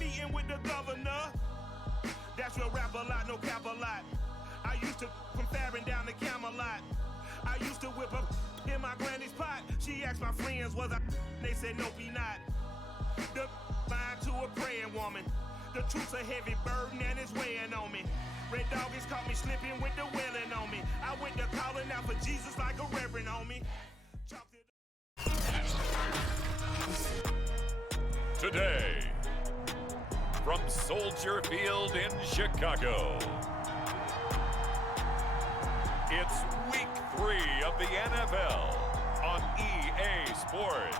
meeting with the governor. That's real rap a lot, no cap a lot. I used to from Farron down to Camelot. I used to whip up in my granny's pot. She asked my friends, was I? They said, nope, he not. The line to a praying woman. The truth's a heavy burden and it's weighing on me. Red doggies caught me slipping with the wailing on me. I went to calling out for Jesus like a reverend on me. Today, from Soldier Field in Chicago, it's Week 3 of the NFL on EA Sports.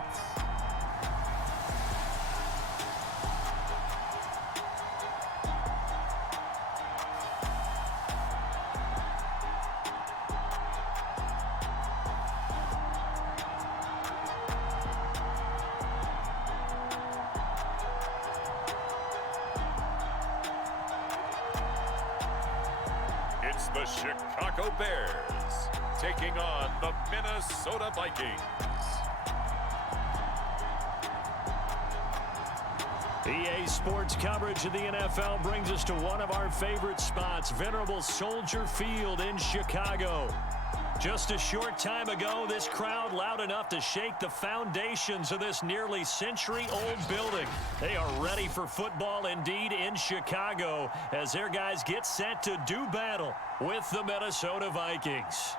The Chicago Bears taking on the Minnesota Vikings. EA Sports coverage of the NFL brings us to one of our favorite spots, venerable Soldier Field in Chicago. Just a short time ago, this crowd loud enough to shake the foundations of this nearly century-old building. They are ready for football indeed in Chicago as their guys get set to do battle with the Minnesota Vikings.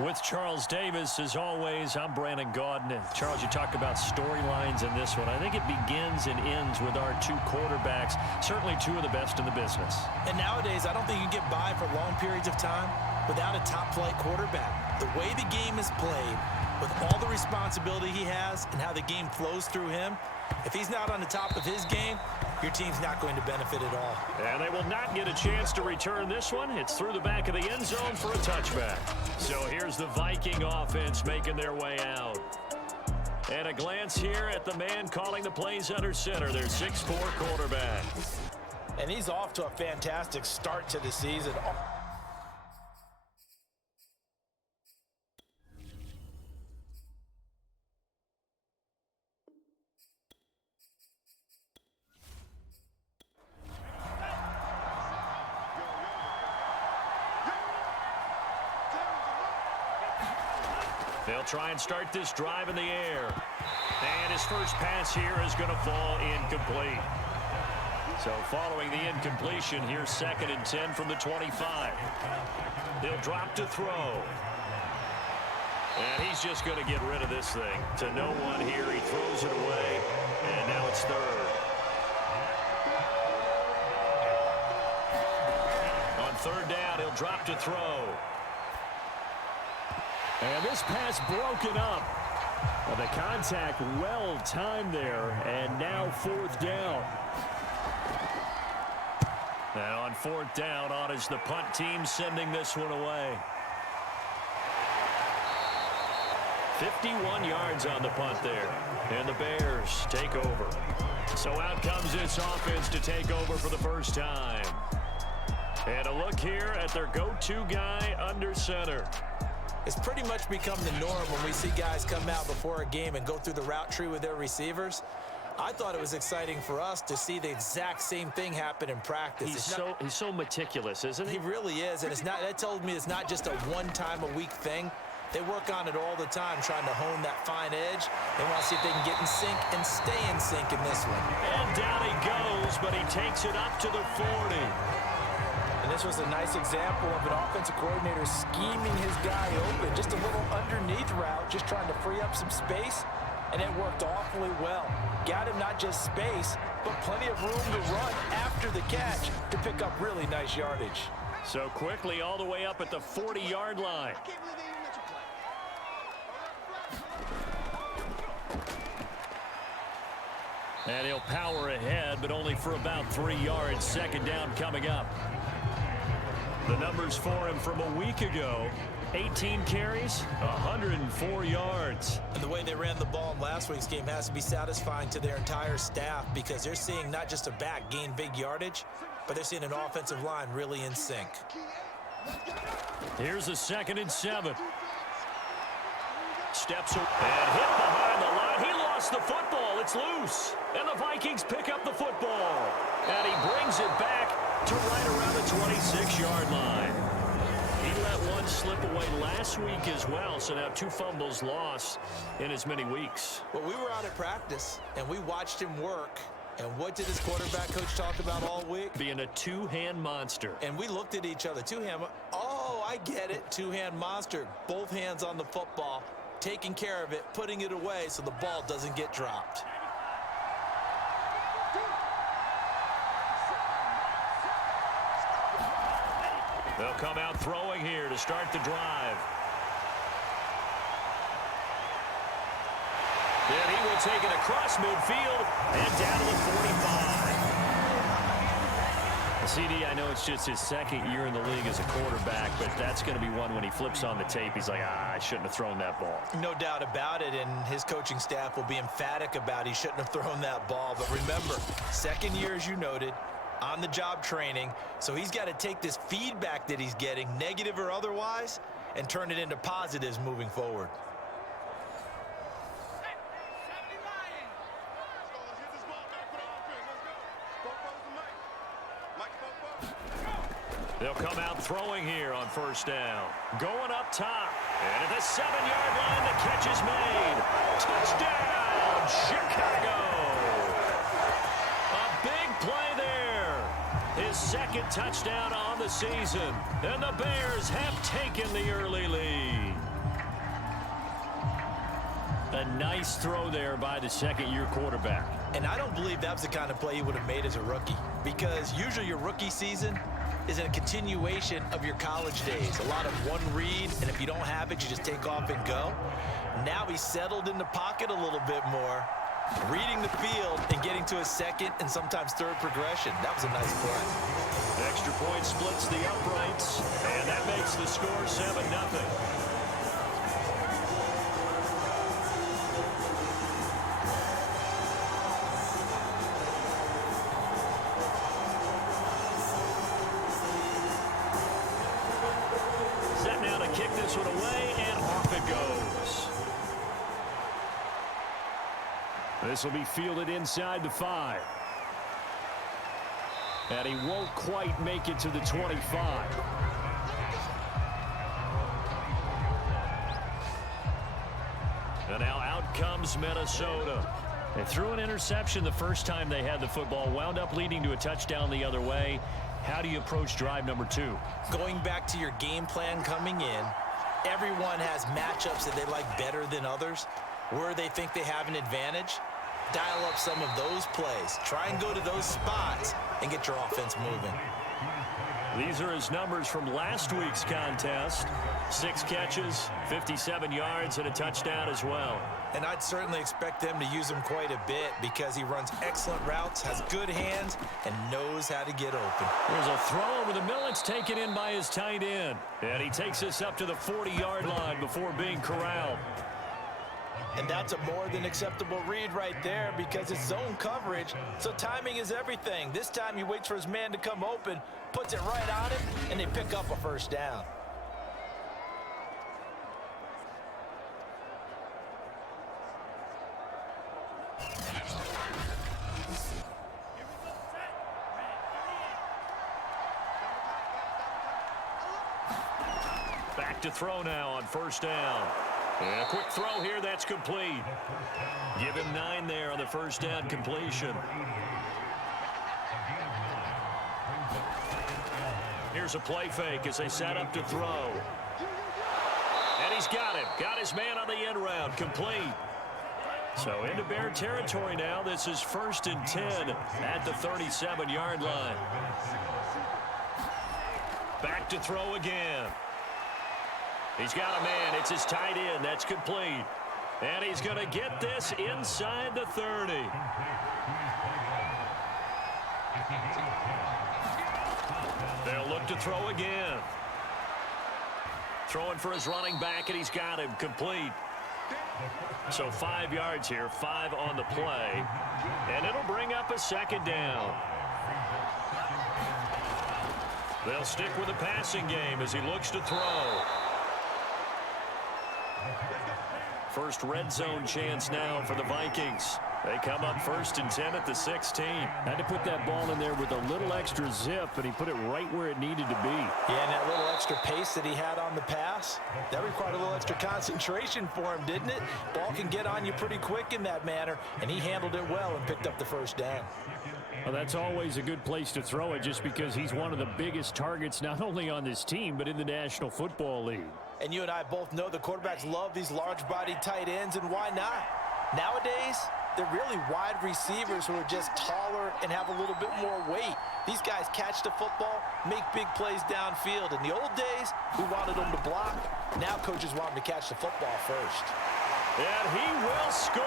With Charles Davis, as always, I'm Brandon Gaudin. And Charles, you talk about storylines in this one. I think it begins and ends with our two quarterbacks, certainly two of the best in the business. And nowadays, I don't think you can get by for long periods of time without a top-flight quarterback. The way the game is played, with all the responsibility he has and how the game flows through him, if he's not on the top of his game, your team's not going to benefit at all. And they will not get a chance to return this one. It's through the back of the end zone for a touchback. So here's the Viking offense making their way out. And a glance here at the man calling the plays under center, their 6'4 quarterback. And he's off to a fantastic start to the season. They'll try and start this drive in the air. And his first pass here is going to fall incomplete. So following the incompletion, here's 2nd and 10 from the 25. He'll drop to throw. And he's just going to get rid of this thing. To no one here. He throws it away. And now it's 3rd. On 3rd down, he'll drop to throw. And this pass broken up. Well, the contact well timed there, and now 4th down. And on 4th down, on is the punt team sending this one away. 51 yards on the punt there, and the Bears take over. So out comes this offense to take over for the first time. And a look here at their go-to guy under center. It's pretty much become the norm when we see guys come out before a game and go through the route tree with their receivers. I thought it was exciting for us to see the exact same thing happen in practice. He's so meticulous, isn't he? He really is, and that told me it's not just a one-time-a-week thing. They work on it all the time, trying to hone that fine edge. They want to see if they can get in sync and stay in sync in this one. And down he goes, but he takes it up to the 40. And this was a nice example of an offensive coordinator scheming his guy open. Just a little underneath route, just trying to free up some space, and it worked awfully well. Got him not just space, but plenty of room to run after the catch to pick up really nice yardage. So quickly all the way up at the 40-yard line. And he'll power ahead, but only for about 3 yards. 2nd down coming up. The numbers for him from a week ago, 18 carries, 104 yards. And the way they ran the ball in last week's game has to be satisfying to their entire staff because they're seeing not just a back gain big yardage, but they're seeing an offensive line really in sync. Here's a 2nd and 7. Steps and hit behind the line. He lost the football. It's loose. And the Vikings pick up the football. And he brings it back to right around the 26-yard line. He let one slip away last week as well, so now 2 fumbles lost in as many weeks. Well, we were out at practice, and we watched him work. And what did his quarterback coach talk about all week? Being a 2-hand monster. And we looked at each other. 2-hand. Oh, I get it. 2-hand monster. Both hands on the football, taking care of it, putting it away so the ball doesn't get dropped. They'll come out throwing here to start the drive. Then he will take it across midfield and down to the 45. CD, I know it's just his 2nd year in the league as a quarterback, but that's going to be one when he flips on the tape, he's like, I shouldn't have thrown that ball. No doubt about it, and his coaching staff will be emphatic about he shouldn't have thrown that ball. But remember, 2nd year, as you noted, on-the-job training, so he's got to take this feedback that he's getting, negative or otherwise, and turn it into positives moving forward. They'll come out throwing here on 1st down. Going up top. And at the 7-yard line, the catch is made. Touchdown, Chicago! A big play there. His 2nd touchdown on the season. And the Bears have taken the early lead. A nice throw there by the 2nd-year quarterback. And I don't believe that was the kind of play he would have made as a rookie, because usually your rookie season is a continuation of your college days. A lot of one read, and if you don't have it, you just take off and go. Now he's settled in the pocket a little bit more, reading the field and getting to a 2nd and sometimes 3rd progression. That was a nice play. Extra point splits the uprights, and that makes the score 7-0. Kick this one away, and off it goes. This will be fielded inside the 5. And he won't quite make it to the 25. And now out comes Minnesota. They threw an interception the first time they had the football, wound up leading to a touchdown the other way. How do you approach drive number 2? Going back to your game plan coming in, everyone has matchups that they like better than others. Where they think they have an advantage, dial up some of those plays. Try and go to those spots and get your offense moving. These are his numbers from last week's contest. 6 catches, 57 yards, and a touchdown as well. And I'd certainly expect them to use him quite a bit because he runs excellent routes, has good hands, and knows how to get open. There's a throw over the middle. It's taken in by his tight end. And he takes us up to the 40-yard line before being corralled. And that's a more than acceptable read right there because it's zone coverage, so timing is everything. This time he waits for his man to come open, puts it right on him, and they pick up a 1st down. Back to throw now on 1st down. And a quick throw here, that's complete. Give him 9 there on the 1st down completion. Here's a play fake as they set up to throw. And he's got him. Got his man on the end route, complete. So into Bear territory now. This is 1st and 10 at the 37-yard line. Back to throw again. He's got a man. It's his tight end. That's complete. And he's going to get this inside the 30. They'll look to throw again. Throwing for his running back, and he's got him complete. So 5 yards here, 5 on the play. And it'll bring up a 2nd down. They'll stick with the passing game as he looks to throw. First red zone chance now for the Vikings. They come up 1st and 10 at the 16. Had to put that ball in there with a little extra zip, and he put it right where it needed to be. Yeah, and that little extra pace that he had on the pass, that required a little extra concentration for him, didn't it? Ball can get on you pretty quick in that manner, and he handled it well and picked up the first down. Well, that's always a good place to throw it just because he's one of the biggest targets not only on this team but in the National Football League. And you and I both know the quarterbacks love these large-bodied tight ends, and why not? Nowadays, they're really wide receivers who are just taller and have a little bit more weight. These guys catch the football, make big plays downfield. In the old days, we wanted them to block. Now coaches want them to catch the football first. And he will score.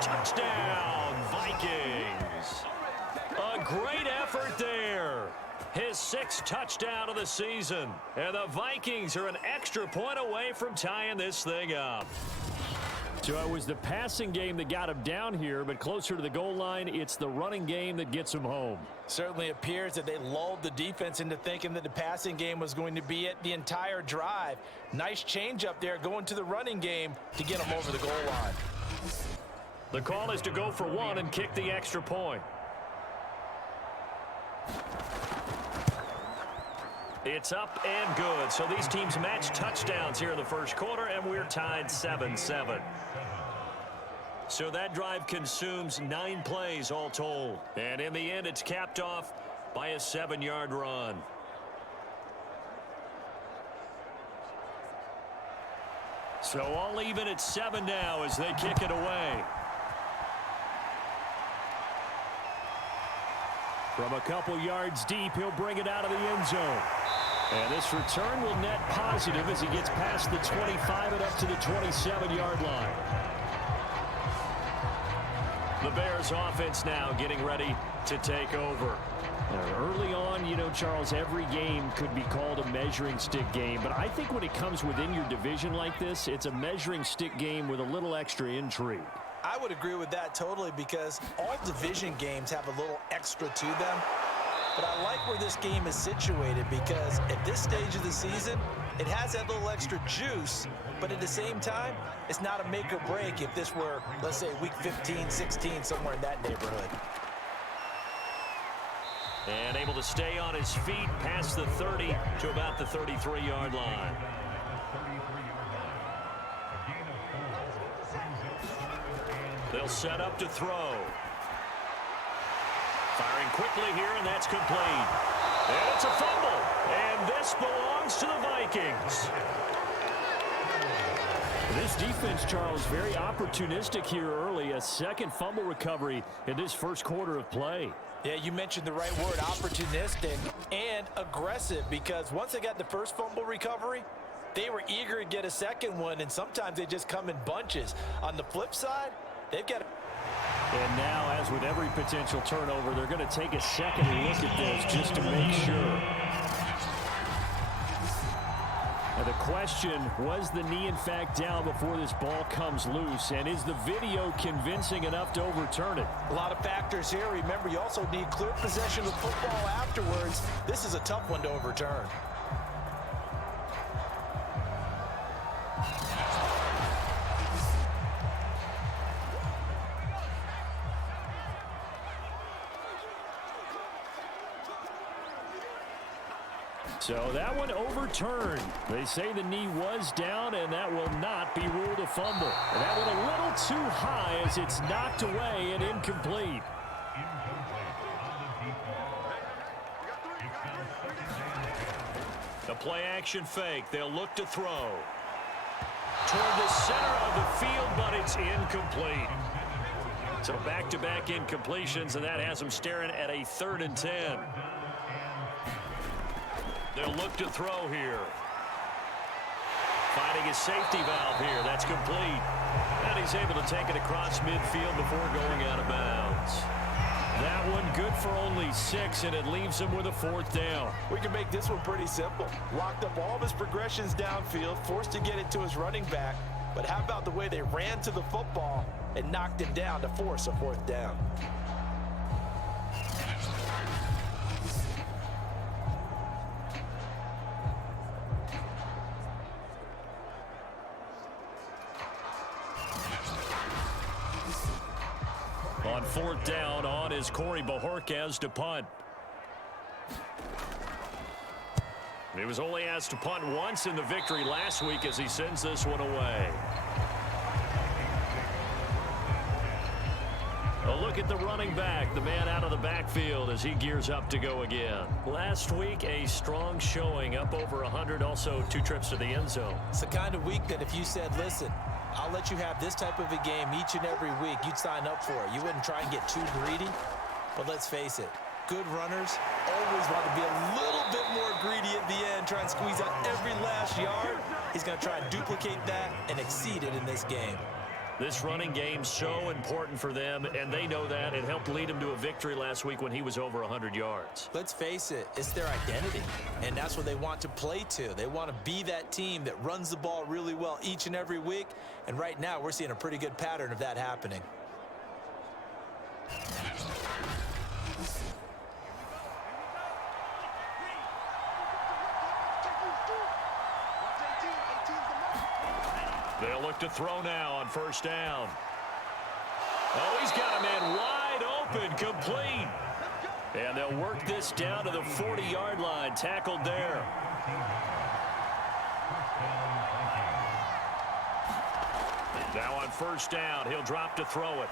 Touchdown, Vikings. A great effort there. His 6th touchdown of the season. And the Vikings are an extra point away from tying this thing up. So it was the passing game that got him down here, but closer to the goal line, it's the running game that gets him home. Certainly appears that they lulled the defense into thinking that the passing game was going to be it the entire drive. Nice change up there going to the running game to get him over the goal line. The call is to go for 1 and kick the extra point. It's up and good. So these teams match touchdowns here in the first quarter, and we're tied 7-7. So that drive consumes 9 plays all told. And in the end, it's capped off by a 7-yard run. So all even at 7 now as they kick it away. From a couple yards deep, he'll bring it out of the end zone. And this return will net positive as he gets past the 25 and up to the 27-yard line. The Bears offense now getting ready to take over. Early on, you know, Charles, every game could be called a measuring stick game. But I think when it comes within your division like this, it's a measuring stick game with a little extra intrigue. I would agree with that totally because all division games have a little extra to them. But I like where this game is situated because at this stage of the season, it has that little extra juice, but at the same time, it's not a make or break if this were, let's say, week 15, 16, somewhere in that neighborhood. And able to stay on his feet past the 30 to about the 33-yard line. They'll set up to throw. Firing quickly here, and that's complete. And it's a fumble. And this belongs to the Vikings. This defense, Charles, very opportunistic here early. A second fumble recovery in this first quarter of play. Yeah, you mentioned the right word, opportunistic and aggressive, because once they got the first fumble recovery, they were eager to get a second one, and sometimes they just come in bunches. On the flip side, they've got And now, as with every potential turnover, they're going to take a second look at this just to make sure. Now the question, was the knee in fact down before this ball comes loose? And is the video convincing enough to overturn it? a lot of factors here. Remember, you also need clear possession of football afterwards. This is a tough one to overturn. So that one overturned. They say the knee was down, and that will not be ruled a fumble. And that one a little too high as it's knocked away and incomplete. The play action fake. They'll look to throw. Toward the center of the field, but it's incomplete. So back-to-back incompletions, and that has them staring at a 3rd and 10. They'll look to throw here. Finding his safety valve here. That's complete. And he's able to take it across midfield before going out of bounds. That one good for only 6, and it leaves him with a 4th down. We can make this one pretty simple. Locked up all of his progressions downfield, forced to get it to his running back. But how about the way they ran to the football and knocked him down to force a 4th down? On fourth down, on is Corey Bojorquez to punt. He was only asked to punt once in the victory last week as he sends this one away. A look at the running back, the man out of the backfield as he gears up to go again. Last week, a strong showing, up over 100, also 2 trips to the end zone. It's the kind of week that if you said, listen, I'll let you have this type of a game each and every week, you'd sign up for it. You wouldn't try and get too greedy. But let's face it, good runners always want to be a little bit more greedy at the end, try and squeeze out every last yard. He's going to try and duplicate that and exceed it in this game. This running game so important for them, and they know that. It helped lead him to a victory last week when he was over 100 yards. Let's face it, it's their identity, and that's what they want to play to. They want to be that team that runs the ball really well each and every week, and right now we're seeing a pretty good pattern of that happening. They'll look to throw now on first down. Oh, he's got a man wide open, complete. And they'll work this down to the 40-yard line, tackled there. Now on first down, he'll drop to throw it.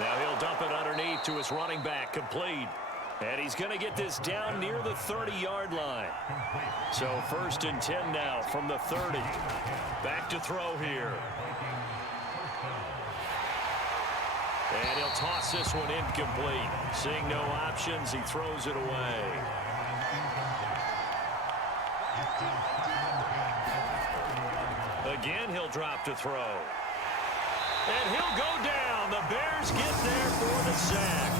Now he'll dump it underneath to his running back, complete. And he's going to get this down near the 30-yard line. So 1st and 10 now from the 30. Back to throw here. And he'll toss this one incomplete. Seeing no options, he throws it away. Again, he'll drop to throw. And he'll go down. The Bears get there for the sack.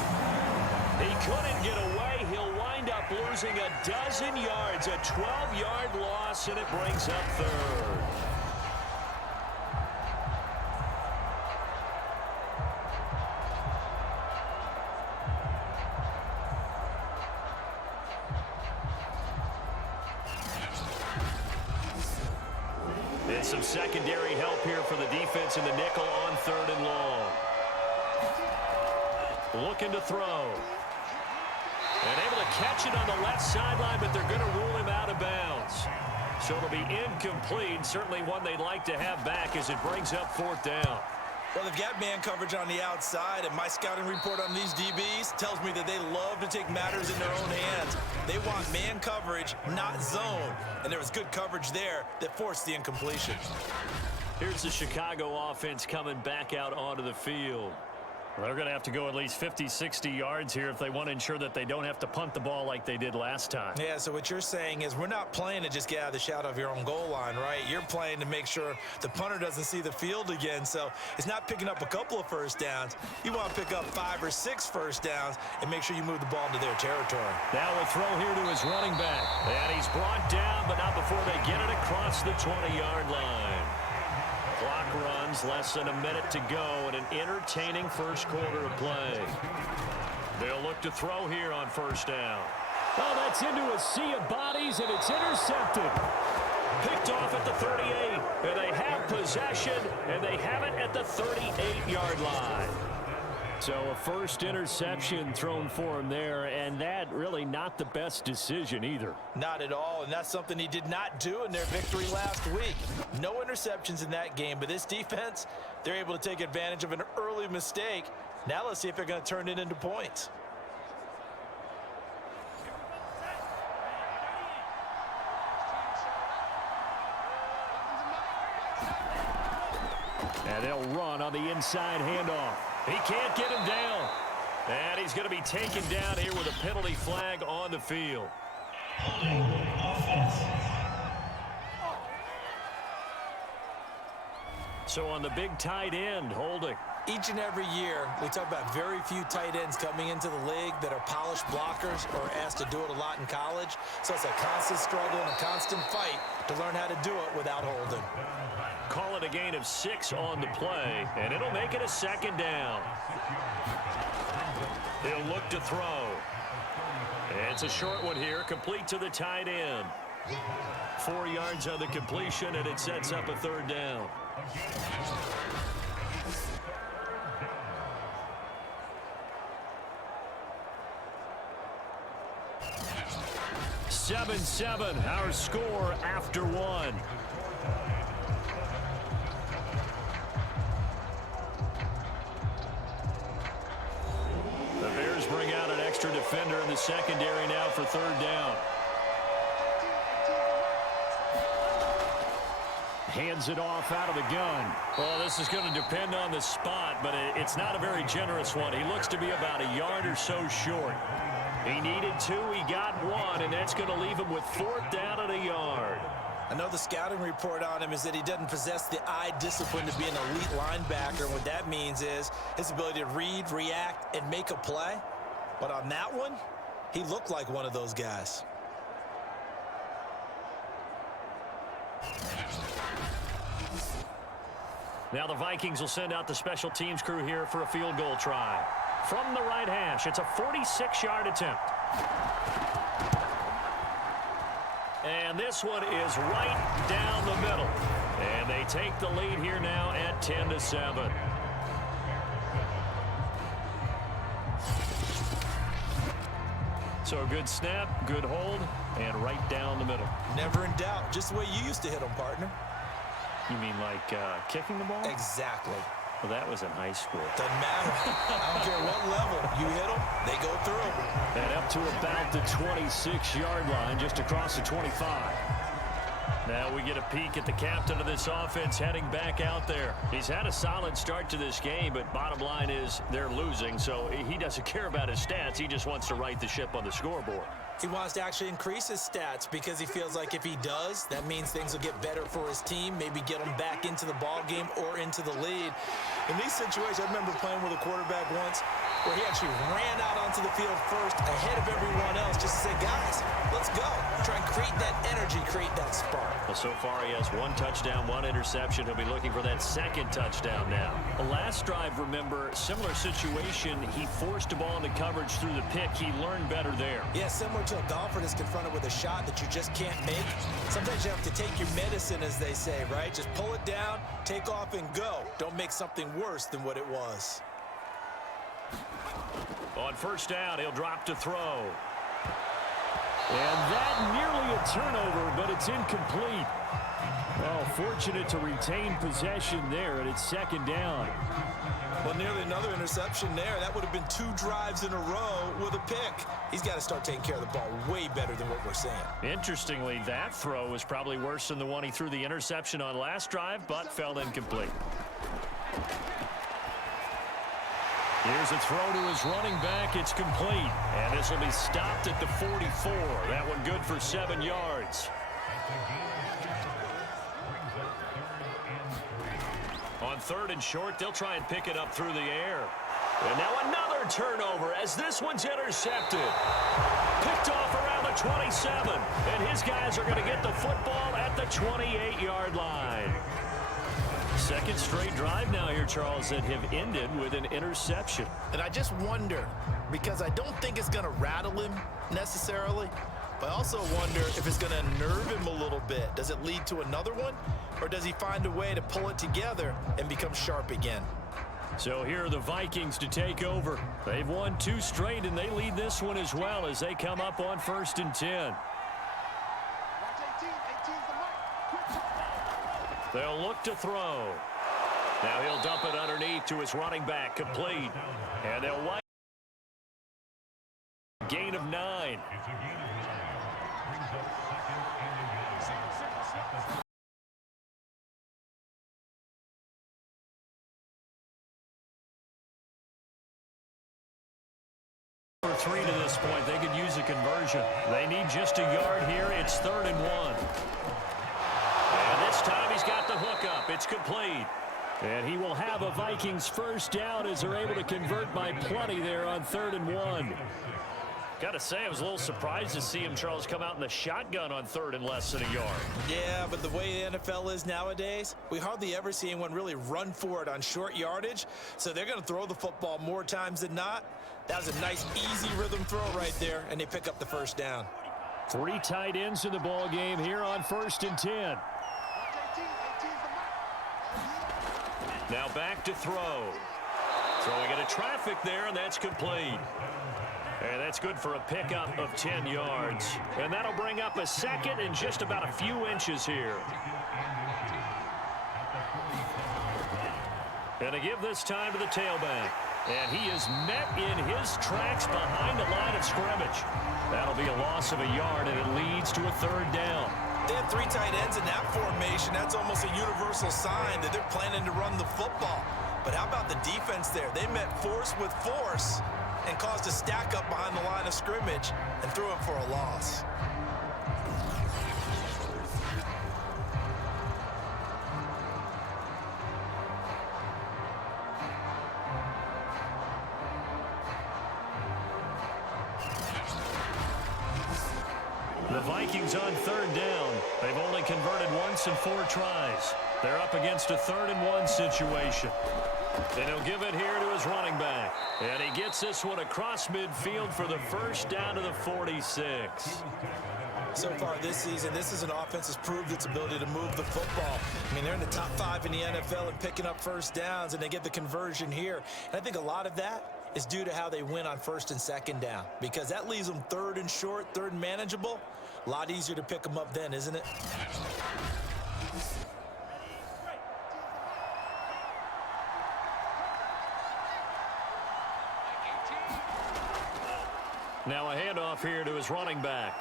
He couldn't get away. He'll wind up losing a dozen yards, a 12-yard loss, and it brings up 3rd. And some secondary help here for the defense in the nickel on 3rd and long. Looking to throw. And able to catch it on the left sideline, but they're going to rule him out of bounds. So it'll be incomplete. Certainly one they'd like to have back as it brings up 4th down. Well, they've got man coverage on the outside, and my scouting report on these DBs tells me that they love to take matters in their own hands. They want man coverage, not zone. And there was good coverage there that forced the incompletion. Here's the Chicago offense coming back out onto the field. They're going to have to go at least 50, 60 yards here if they want to ensure that they don't have to punt the ball like they did last time. Yeah, so what you're saying is we're not playing to just get out of the shadow of your own goal line, right? You're playing to make sure the punter doesn't see the field again. So it's not picking up a couple of first downs. You want to pick up 5 or 6 first downs and make sure you move the ball into their territory. Now we'll throw here to his running back. And he's brought down, but not before they get it across the 20-yard line. Clock runs, less than a minute to go, and an entertaining first quarter of play. They'll look to throw here on first down. Oh, that's into a sea of bodies, and it's intercepted. Picked off at the 38, and they have possession, and they have it at the 38-yard line. So a first interception thrown for him there, and that really not the best decision either. Not at all, and that's something he did not do in their victory last week. No interceptions in that game, but this defense, they're able to take advantage of an early mistake. Now let's see if they're going to turn it into points. And they'll run on the inside handoff. He can't get him down. And he's going to be taken down here with a penalty flag on the field. Holding offense. So on the big tight end, holding. Each and every year, we talk about very few tight ends coming into the league that are polished blockers or asked to do it a lot in college. So it's a constant struggle and a constant fight to learn how to do it without holding. Call it a gain of 6 on the play, and it'll make it a 2nd down. He'll look to throw. And it's a short one here, complete to the tight end. 4 yards on the completion, and it sets up a 3rd down. 7-7, our score after one. The Bears bring out an extra defender in the secondary now for third down. Hands it off out of the gun. Well, this is going to depend on the spot, but it's not a very generous one. He looks to be about a yard or so short. He needed 2, he got 1, and that's going to leave him with 4th down and a yard. I know the scouting report on him is that he doesn't possess the eye discipline to be an elite linebacker. And what that means is his ability to read, react, and make a play. But on that one, he looked like one of those guys. Now the Vikings will send out the special teams crew here for a field goal try. From the right hash, it's a 46-yard attempt. And this one is right down the middle. And they take the lead here now at 10-7. So a good snap, good hold, and right down the middle. Never in doubt. Just the way you used to hit them, partner. You mean like kicking the ball? Exactly. Well, that was in high school. Doesn't matter. I don't care what level. You hit them, they go through. And up to about the 26-yard line, just across the 25. Now we get a peek at the captain of this offense heading back out there. He's had a solid start to this game, but bottom line is they're losing, so he doesn't care about his stats. He just wants to right the ship on the scoreboard. He wants to actually increase his stats because he feels like if he does, that means things will get better for his team, maybe get him back into the ball game or into the lead. In these situations, I remember playing with a quarterback once where he actually ran out onto the field first ahead of everyone else just to say, guys, let's go. Try and create that energy, create that spark. Well, so far he has 1 touchdown, 1 interception. He'll be looking for that 2nd touchdown now. The last drive, remember, similar situation. He forced the ball into coverage through the pick. He learned better there. Yeah, similar to a golfer that's confronted with a shot that you just can't make. Sometimes you have to take your medicine, as they say, right? Just pull it down, take off, and go. Don't make something worse than what it was. On first down, he'll drop to throw. And that nearly a turnover, but it's incomplete. Oh, fortunate to retain possession there, and it's 2nd down. Well, nearly another interception there. That would have been 2 drives in a row with a pick. He's got to start taking care of the ball way better than what we're seeing. Interestingly, that throw was probably worse than the one he threw the interception on last drive, but fell incomplete. Here's a throw to his running back. It's complete. And this will be stopped at the 44. That one good for 7 yards. On 3rd and short, they'll try and pick it up through the air. And now another turnover as this one's intercepted. Picked off around the 27. And his guys are going to get the football at the 28-yard line. 2nd straight drive now here, Charles, that have ended with an interception. And I just wonder, because I don't think it's going to rattle him necessarily, but I also wonder if it's going to nerve him a little bit. Does it lead to another one, or does he find a way to pull it together and become sharp again? So here are the Vikings to take over. They've won 2 straight, and they lead this one as well as they come up on 1st and 10. They'll look to throw. Now he'll dump it underneath to his running back, complete. And they'll wipe. Gain of 9. For 3 to this point, they could use a conversion. They need just a yard here. It's 3rd and 1. And this time he's got the hook up. It's complete. And he will have a Vikings first down as they're able to convert by plenty there on 3rd and 1. Got to say, I was a little surprised to see him, Charles, come out in the shotgun on 3rd and less than a yard. Yeah, but the way the NFL is nowadays, we hardly ever see anyone really run for it on short yardage. So they're going to throw the football more times than not. That was a nice, easy rhythm throw right there, and they pick up the first down. 3 tight ends in the ball game here on 1st and 10. Now back to throw. Throwing into traffic there, and that's complete. And that's good for a pickup of 10 yards. And that'll bring up a second and just about a few inches here. And to give this time to the tailback. And he is met in his tracks behind the line of scrimmage. That'll be a loss of a yard, and it leads to a third down. They had 3 tight ends in that formation. That's almost a universal sign that they're planning to run the football. But how about the defense there? They met force with force and caused a stack up behind the line of scrimmage and threw him for a loss. The Vikings on third down. They've only converted once in 4 tries. They're up against a 3rd and 1 situation. And he'll give it here to his running back. And he gets this one across midfield for the first down to the 46. So far this season, this is an offense that's proved its ability to move the football. I mean, they're in the top 5 in the NFL and picking up first downs, and they get the conversion here. And I think a lot of that is due to how they win on 1st and 2nd down, because that leaves them 3rd and short, 3rd and manageable. A lot easier to pick them up then, isn't it? Now a handoff here to his running back.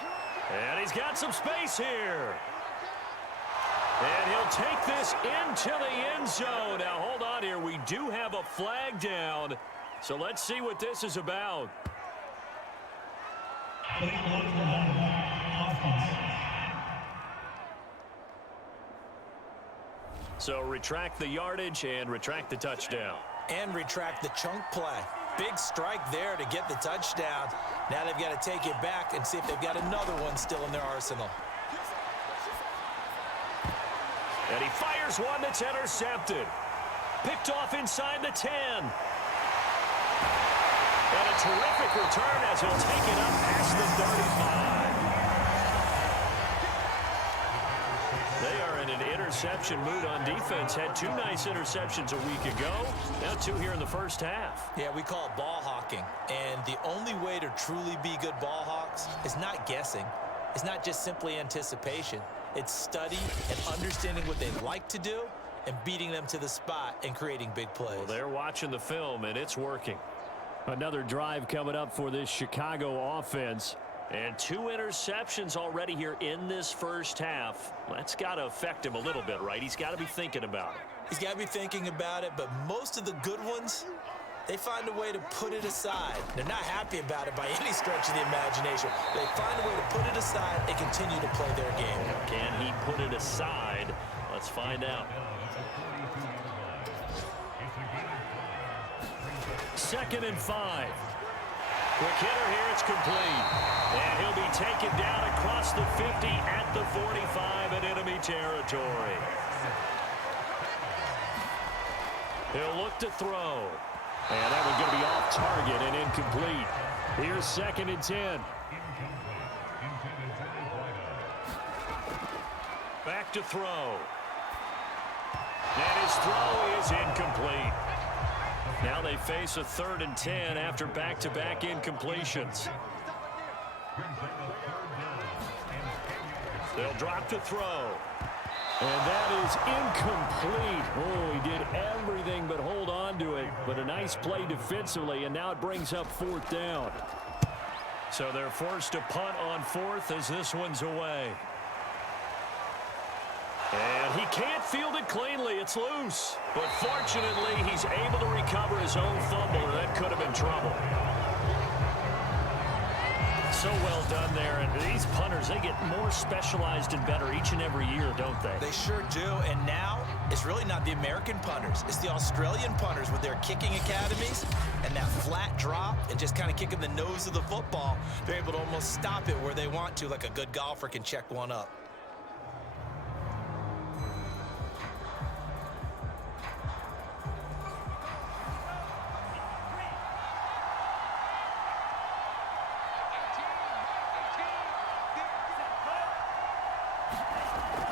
And he's got some space here. And he'll take this into the end zone. Now hold on here. We do have a flag down. So let's see what this is about. So retract the yardage and retract the touchdown. And retract the chunk play. Big strike there to get the touchdown. Now they've got to take it back and see if they've got another one still in their arsenal. And he fires one that's intercepted. Picked off inside the 10. And a terrific return as he'll take it up past the 35. They are in an interception mood on defense. Had 2 nice interceptions a week ago. Now 2 here in the first half. Yeah, we call it ball hawking. And the only way to truly be good ball hawks is not guessing. It's not just simply anticipation. It's study and understanding what they like to do and beating them to the spot and creating big plays. Well, they're watching the film, and it's working. Another drive coming up for this Chicago offense. And 2 interceptions already here in this first half. That's got to affect him a little bit, right? He's got to be thinking about it. He's got to be thinking about it, but most of the good ones, they find a way to put it aside. They're not happy about it by any stretch of the imagination. They find a way to put it aside and continue to play their game. Can he put it aside? Let's find out. 2nd and 5. Quick hitter here, it's complete. And he'll be taken down across the 50 at the 45 in enemy territory. He'll look to throw. And that one's going to be off target and incomplete. Here's 2nd and 10. Back to throw. And his throw is incomplete. Now they face a 3rd and 10 after back-to-back incompletions. They'll drop to throw. And that is incomplete. Oh, he did everything but hold on to it. But a nice play defensively, and now it brings up 4th down. So they're forced to punt on 4th as this one's away. And he can't field it cleanly. It's loose. But fortunately, he's able to recover his own fumble, or that could have been trouble. So well done there. And these punters, they get more specialized and better each and every year, don't they? They sure do. And now, it's really not the American punters. It's the Australian punters with their kicking academies and that flat drop and just kind of kicking the nose of the football. They're able to almost stop it where they want to, like a good golfer can check one up.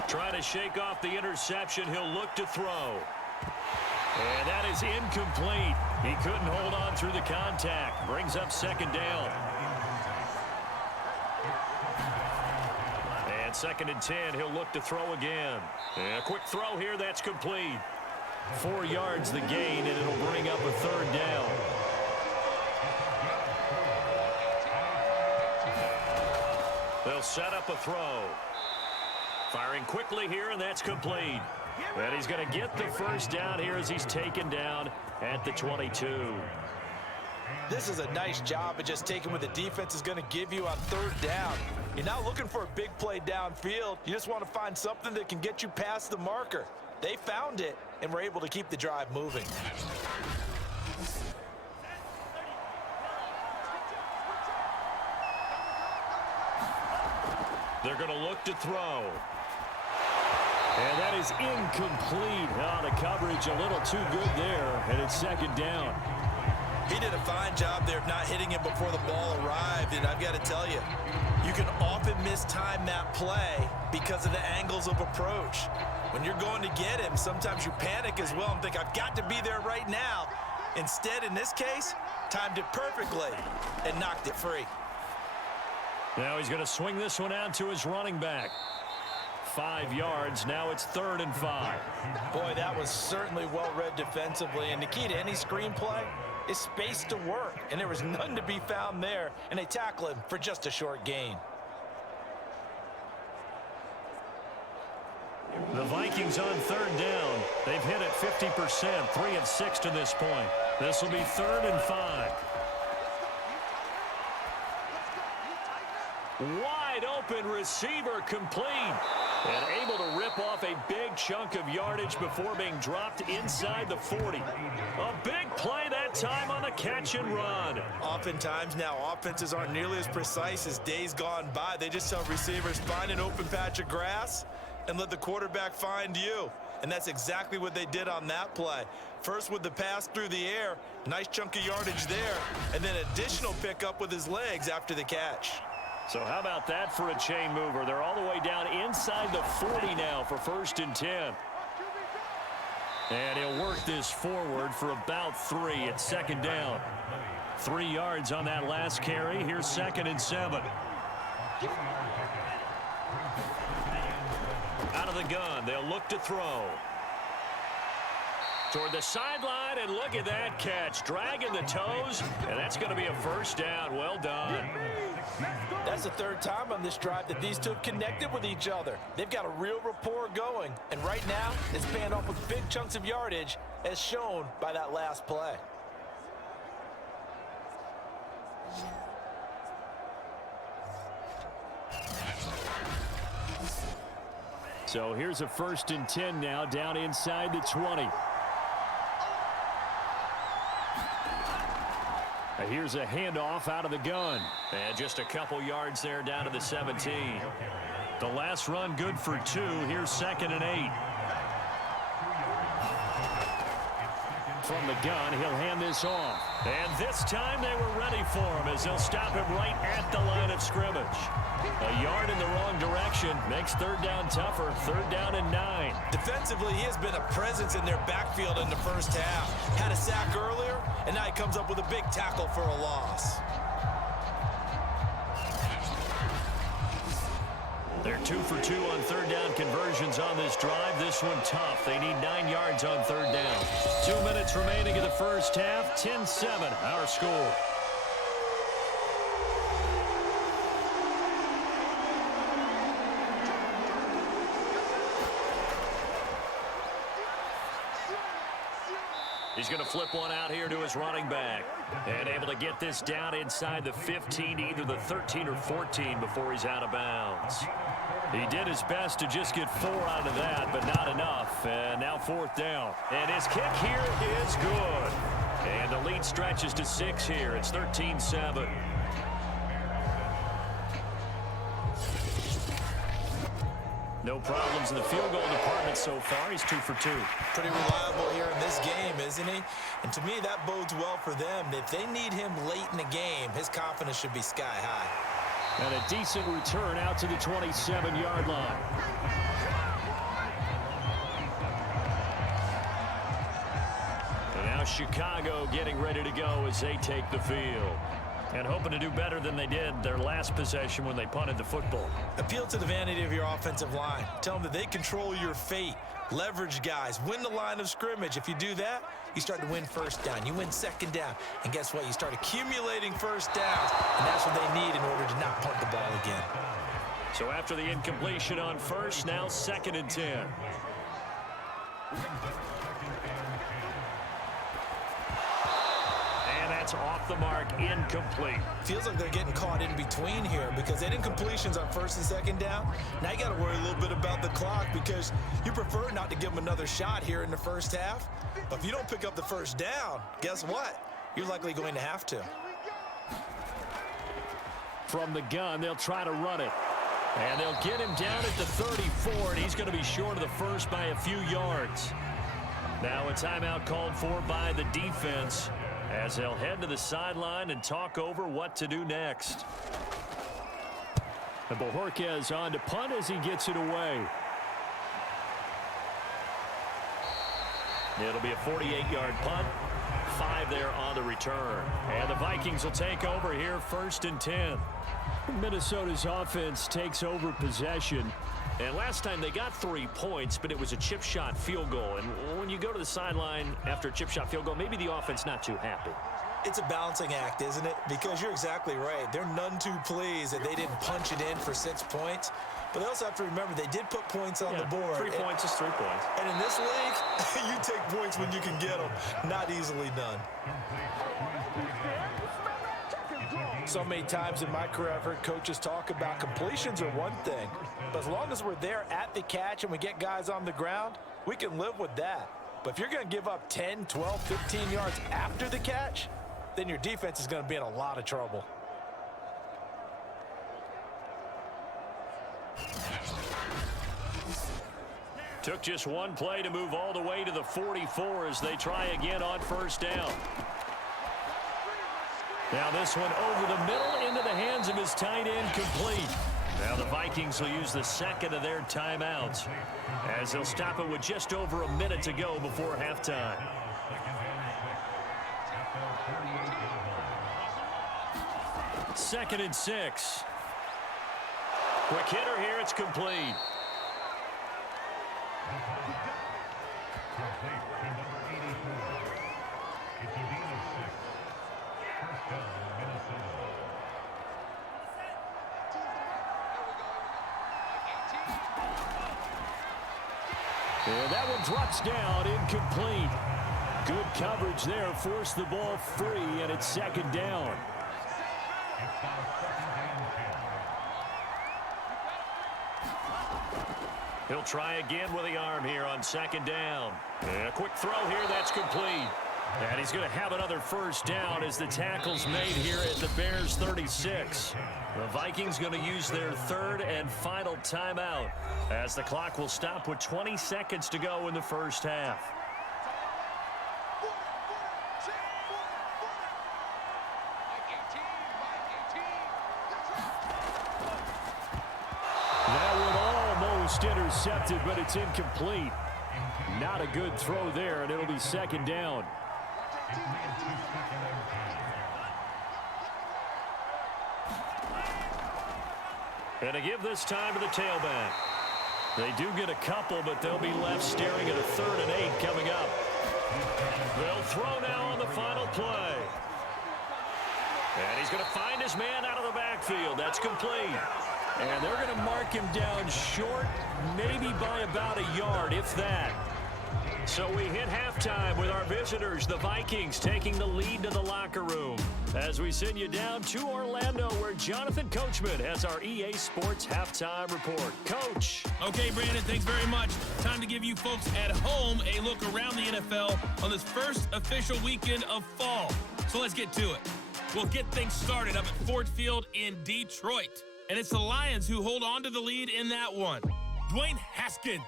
Trying to shake off the interception. He'll look to throw. And that is incomplete. He couldn't hold on through the contact. Brings up second down. And 2nd and 10, he'll look to throw again. And a quick throw here, that's complete. 4 yards the gain, and it'll bring up a 3rd down. They'll set up a throw. Firing quickly here, and that's complete. And he's going to get the 1st down here as he's taken down at the 22. This is a nice job of just taking what the defense is going to give you on 3rd down. You're not looking for a big play downfield. You just want to find something that can get you past the marker. They found it and were able to keep the drive moving. They're going to look to throw. And that is incomplete. Oh, the coverage a little too good there, and it's 2nd down. He did a fine job there of not hitting him before the ball arrived, and I've got to tell you, you can often mistime that play because of the angles of approach. When you're going to get him, sometimes you panic as well and think, I've got to be there right now. Instead, in this case, timed it perfectly and knocked it free. Now he's going to swing this one out to his running back. 5 yards. Now it's 3rd and 5. Boy, that was certainly well read defensively. And the key to any screenplay is space to work. And there was none to be found there. And they tackle him for just a short gain. The Vikings on 3rd down. They've hit it 50%, 3 of 6 to this point. This will be 3rd and 5. Wide open receiver complete. And able to rip off a big chunk of yardage before being dropped inside the 40. A big play that time on the catch and run. Oftentimes now, offenses aren't nearly as precise as days gone by. They just tell receivers, find an open patch of grass and let the quarterback find you. And that's exactly what they did on that play. First with the pass through the air, nice chunk of yardage there, and then additional pickup with his legs after the catch. So how about that for a chain mover? They're all the way down inside the 40 now for 1st and 10. And he'll work this forward for about 3 at 2nd down. 3 yards on that last carry. Here's 2nd and 7. Out of the gun, they'll look to throw. Toward the sideline, and look at that catch. Dragging the toes, and that's going to be a 1st down. Well done. That's the 3rd time on this drive that these two have connected with each other. They've got a real rapport going, and right now it's paying off with big chunks of yardage as shown by that last play. So here's a 1st and 10 now down inside the 20. Here's a handoff out of the gun. And just a couple yards there down to the 17. The last run good for 2. Here's 2nd and 8. From the gun, he'll hand this off. And this time they were ready for him as they'll stop him right at the line of scrimmage. A yard in the wrong direction makes 3rd down tougher. 3rd down and 9. Defensively, he has been a presence in their backfield in the 1st half. Had a sack earlier, and now he comes up with a big tackle for a loss. They're 2 for 2 on 3rd down conversions on this drive. This one tough. They need 9 yards on 3rd down. 2 minutes remaining in the 1st half. 10-7, our score. He's going to flip one out here to his running back. And able to get this down inside the 15, either the 13 or 14 before he's out of bounds. He did his best to just get 4 out of that, but not enough. And now 4th down. And his kick here is good. And the lead stretches to 6 here. It's 13-7. No problems in the field goal department so far. He's 2 for 2. Pretty reliable here in this game, isn't he? And to me, that bodes well for them. If they need him late in the game, his confidence should be sky high. And a decent return out to the 27-yard line. And now Now Chicago getting ready to go as they take the field. And hoping to do better than they did their last possession when they punted the football. Appeal to the vanity of your offensive line. Tell them that they control your fate. Leverage guys. Win the line of scrimmage. If you do that, you start to win first down. You win second down. And guess what? You start accumulating first downs. And that's what they need in order to not punt the ball again. So after the incompletion on first, now 2nd and 10. That's off the mark, incomplete. Feels like they're getting caught in between here because they did incompletions on 1st and 2nd down. Now you got to worry a little bit about the clock because you prefer not to give them another shot here in the first half. But if you don't pick up the first down, guess what? You're likely going to have to. From the gun, they'll try to run it. And they'll get him down at the 34, and he's going to be short of the first by a few yards. Now a timeout called for by the defense, as they'll head to the sideline and talk over what to do next. And Bojorquez on to punt as he gets it away. It'll be a 48-yard punt. 5 there on the return. And the Vikings will take over here 1st and 10. Minnesota's offense takes over possession. And last time they got 3 points, but it was a chip shot field goal. And when you go to the sideline after a chip shot field goal, maybe the offense not too happy. It's a balancing act, isn't it? Because you're exactly right. They're none too pleased that they didn't punch it in for 6 points. But they also have to remember they did put points on the board. 3 points is 3 points. And in this league, you take points when you can get them. Not easily done. So many times in my career, I've heard coaches talk about completions are one thing. But as long as we're there at the catch and we get guys on the ground, we can live with that. But if you're going to give up 10, 12, 15 yards after the catch, then your defense is going to be in a lot of trouble. Took just one play to move all the way to the 44 as they try again on 1st down. Now this one over the middle into the hands of his tight end, complete. Now the Vikings will use the 2nd of their timeouts as they'll stop it with just over a minute to go before halftime. Second and 6. Quick hitter here, it's complete. And that one drops down, incomplete. Good coverage there, forced the ball free, and it's 2nd down. He'll try again with the arm here on 2nd down. And a quick throw here, that's complete. And he's going to have another 1st down as the tackle's made here at the Bears' 36. The Vikings going to use their 3rd and final timeout as the clock will stop with 20 seconds to go in the first half. That one almost intercepted, but it's incomplete. Not a good throw there, and it'll be 2nd down. And to give this time to the tailback. They do get a couple, but they'll be left staring at a 3rd and 8 coming up. They'll throw now on the final play. And he's going to find his man out of the backfield. That's complete. And they're going to mark him down short, maybe by about a yard, if that. So we hit halftime with our visitors, the Vikings, taking the lead to the locker room. As we send you down to Orlando, where Jonathan Coachman has our EA Sports Halftime Report. Coach. Okay, Brandon, thanks very much. Time to give you folks at home a look around the NFL on this first official weekend of fall. So let's get to it. We'll get things started up at Ford Field in Detroit. And it's the Lions who hold on to the lead in that one. Dwayne Haskins,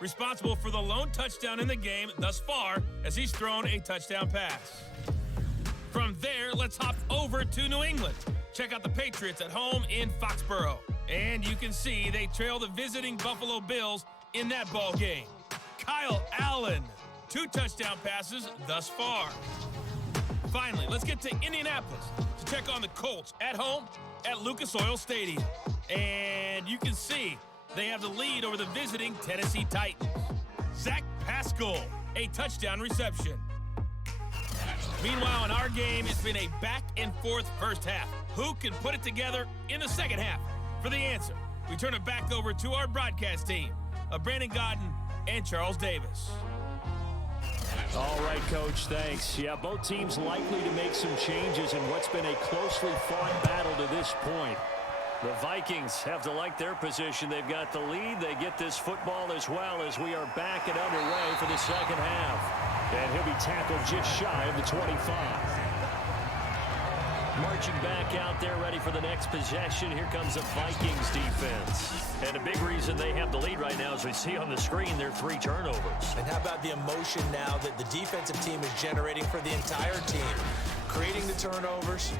responsible for the lone touchdown in the game thus far as he's thrown a touchdown pass. From there, let's hop over to New England. Check out the Patriots at home in Foxborough. And you can see they trail the visiting Buffalo Bills in that ball game. Kyle Allen 2 touchdown passes thus far. Finally, let's get to Indianapolis to check on the Colts at home at Lucas Oil Stadium. And you can see they have the lead over the visiting Tennessee Titans. Zach Pascal, a touchdown reception. Meanwhile, in our game, it's been a back-and-forth first half. Who can put it together in the second half? For the answer, we turn it back over to our broadcast team of Brandon Godden and Charles Davis. All right, Coach, thanks. Yeah, both teams likely to make some changes in what's been a closely fought battle to this point. The Vikings have to like their position. They've got the lead. They get this football as well as we are back and underway for the second half. And he'll be tackled just shy of the 25. Marching back out there, ready for the next possession. Here comes the Vikings defense. And a big reason they have the lead right now, as we see on the screen, their 3 turnovers. And how about the emotion now that the defensive team is generating for the entire team? Creating the turnovers,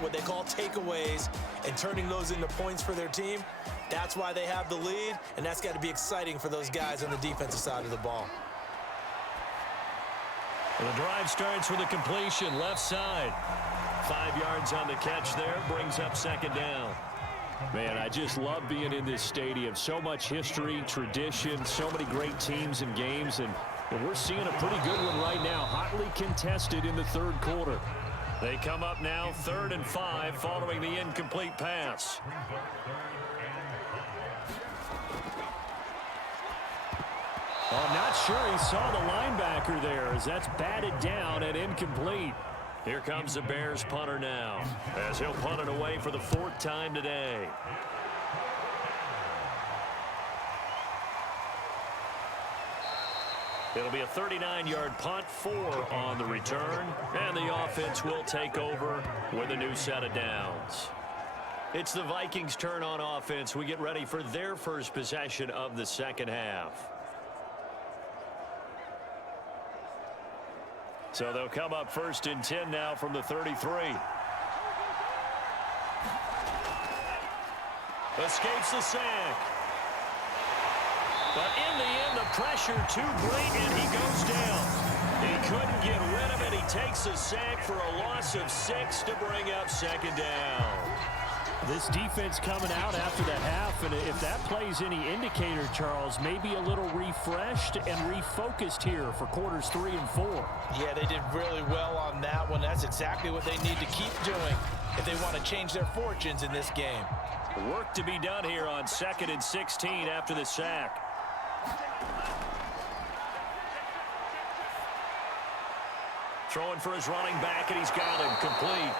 what they call takeaways, and turning those into points for their team. That's why they have the lead, and that's got to be exciting for those guys on the defensive side of the ball. Well, the drive starts with a completion, left side. 5 yards on the catch there, brings up second down. Man, I just love being in this stadium. So much history, tradition, so many great teams and games, and we're seeing a pretty good one right now, hotly contested in the third quarter. They come up now 3rd and 5 following the incomplete pass. Oh, I'm not sure he saw the linebacker there as that's batted down and incomplete. Here comes the Bears punter now as he'll punt it away for the 4th time today. It'll be a 39-yard punt, 4 on the return, and the offense will take over with a new set of downs. It's the Vikings' turn on offense. We get ready for their first possession of the second half. So they'll come up 1st and 10 now from the 33. Escapes the sack. But in the end, the pressure too great, and he goes down. He couldn't get rid of it. He takes a sack for a loss of 6 to bring up second down. This defense coming out after the half, and if that plays any indicator, Charles, maybe a little refreshed and refocused here for quarters 3 and 4. Yeah, they did really well on that one. That's exactly what they need to keep doing if they want to change their fortunes in this game. Work to be done here on 2nd and 16 after the sack. Throwing for his running back, and he's got him complete.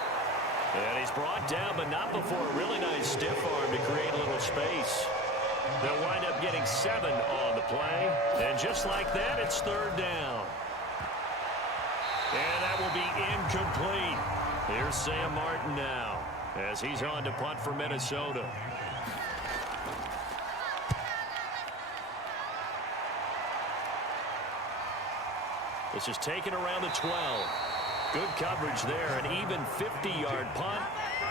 And he's brought down, but not before a really nice stiff arm to create a little space. They'll wind up getting 7 on the play. And just like that, it's 3rd down. And that will be incomplete. Here's Sam Martin now as he's on to punt for Minnesota. This is taken around the 12. Good coverage there. An even 50-yard punt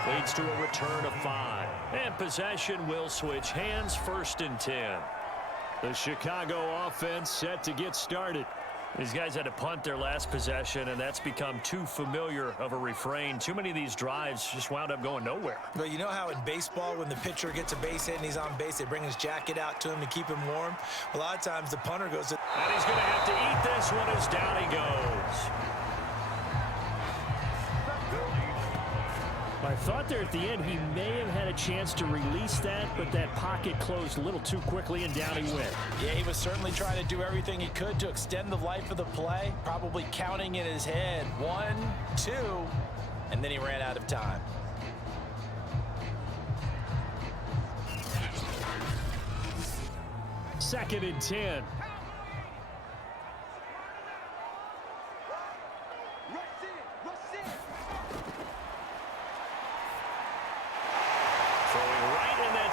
leads to a return of 5. And possession will switch hands, 1st and 10. The Chicago offense set to get started. These guys had to punt their last possession, and that's become too familiar of a refrain. Too many of these drives just wound up going nowhere. But you know how in baseball, when the pitcher gets a base hit and he's on base, they bring his jacket out to him to keep him warm? A lot of times the punter goes to... And he's going to have to eat this one as down he goes. I thought there at the end he may have had a chance to release that, but that pocket closed a little too quickly and down he went. Yeah, he was certainly trying to do everything he could to extend the life of the play, probably counting in his head 1, 2, and then he ran out of time. Second and 10.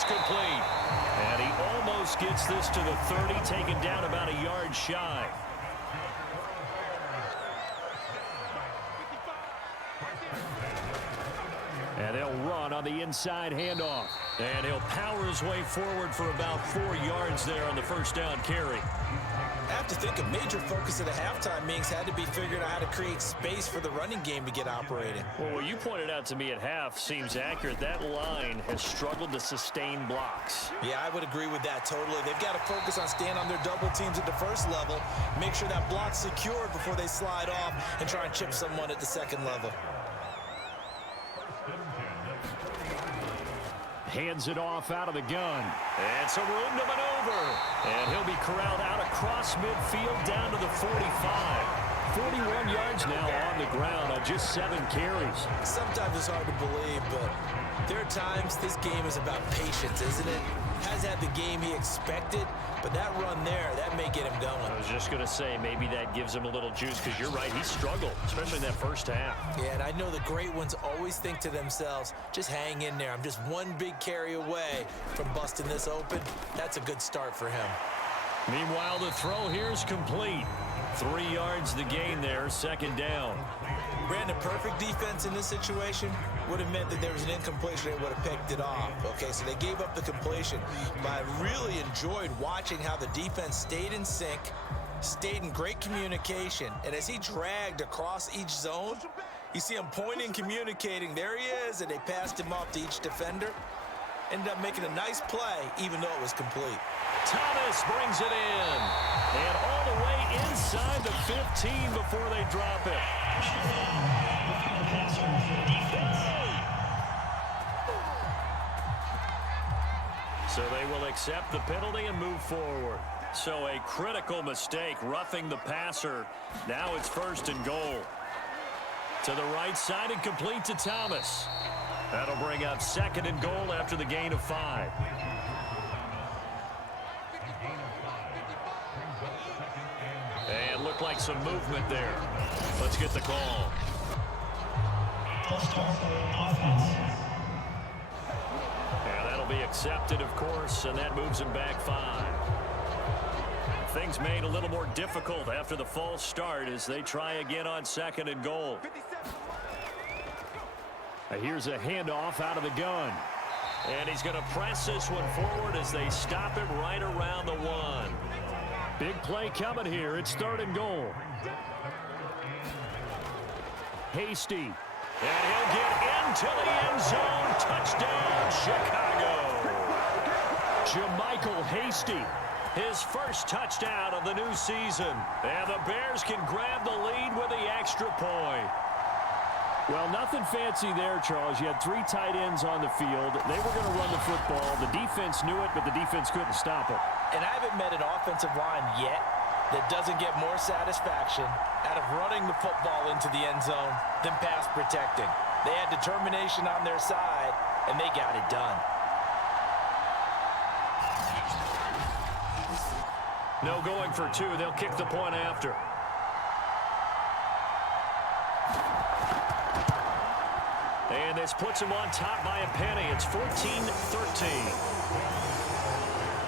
Complete. And he almost gets this to the 30, taken down about a yard shy. And they'll run on the inside handoff. And he'll power his way forward for about 4 yards there on the 1st down carry. After to think a major focus of the halftime meetings had to be figuring out how to create space for the running game to get operating. Well, what you pointed out to me at half seems accurate. That line has struggled to sustain blocks. Yeah, I would agree with that totally. They've got to focus on staying on their double teams at the first level, make sure that block's secured before they slide off and try and chip someone at the second level. Hands it off out of the gun. And some room to maneuver. And he'll be corralled out across midfield down to the 45. 41 yards now on the ground on just 7 carries. Sometimes it's hard to believe, but there are times this game is about patience, isn't it? Has had the game he expected, but that run there, that may get him going. I was just going to say, maybe that gives him a little juice, because you're right, he struggled, especially in that first half. Yeah, and I know the great ones always think to themselves, just hang in there. I'm just one big carry away from busting this open. That's a good start for him. Meanwhile, the throw here's complete. 3 yards the gain there, second down. Brandon, perfect defense in this situation would have meant that there was an incompletion. They would have picked it off. Okay, so they gave up the completion. But I really enjoyed watching how the defense stayed in sync, stayed in great communication. And as he dragged across each zone, you see him pointing, communicating. There he is, and they passed him off to each defender. Ended up making a nice play, even though it was complete. Thomas brings it in. And all the way inside the 15 before they drop it. So they will accept the penalty and move forward. So a critical mistake, roughing the passer. Now it's 1st and goal. To the right side and complete to Thomas. That'll bring up 2nd and goal after the gain of 5. And looked like some movement there. Let's get the call. And that'll be accepted, of course, and that moves him back 5. Things made a little more difficult after the false start as they try again on 2nd and goal. Here's a handoff out of the gun. And he's going to press this one forward as they stop him right around the 1. Big play coming here. It's 3rd and goal. Hasty. And he'll get into the end zone. Touchdown, Chicago. Jermichael Hasty. His first touchdown of the new season. And the Bears can grab the lead with the extra point. Well, nothing fancy there, Charles. You had 3 tight ends on the field. They were going to run the football. The defense knew it, but the defense couldn't stop it. And I haven't met an offensive line yet that doesn't get more satisfaction out of running the football into the end zone than pass protecting. They had determination on their side, and they got it done. No going for 2. They'll kick the point after. And this puts him on top by a penny. It's 14-13.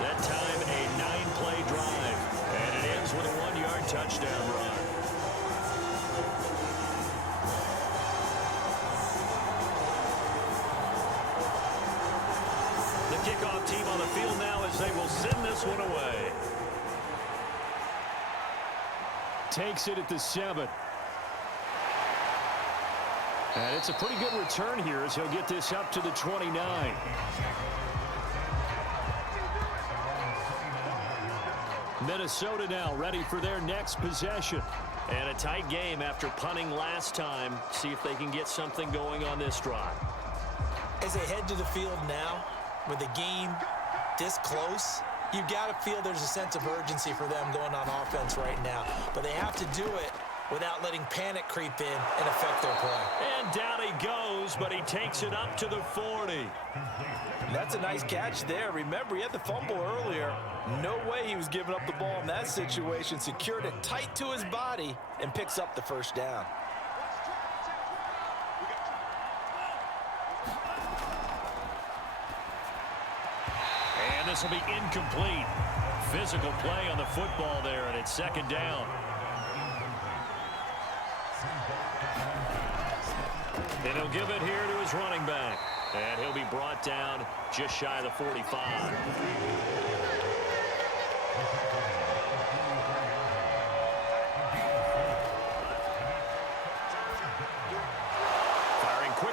That time a 9-play drive. And it ends with a 1-yard touchdown run. The kickoff team on the field now as they will send this one away. Takes it at the 7. And it's a pretty good return here as he'll get this up to the 29. Minnesota now ready for their next possession. And a tight game after punting last time. See if they can get something going on this drive. As they head to the field now, with the game this close, you've got to feel there's a sense of urgency for them going on offense right now. But they have to do it without letting panic creep in and affect their play. And down he goes, but he takes it up to the 40. That's a nice catch there. Remember, he had the fumble earlier. No way he was giving up the ball in that situation. Secured it tight to his body and picks up the first down. And this will be incomplete. Physical play on the football there, and it's 2nd down. And he'll give it here to his running back. And he'll be brought down just shy of the 45.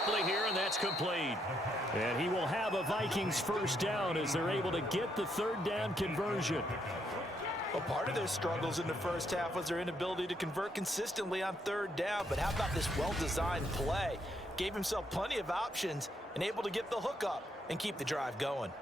quickly here, and that's complete. And he will have a Vikings first down as they're able to get the third down conversion. Well, part of their struggles in the first half was their inability to convert consistently on third down. But how about this well-designed play? Gave himself plenty of options and able to get the hook up and keep the drive going.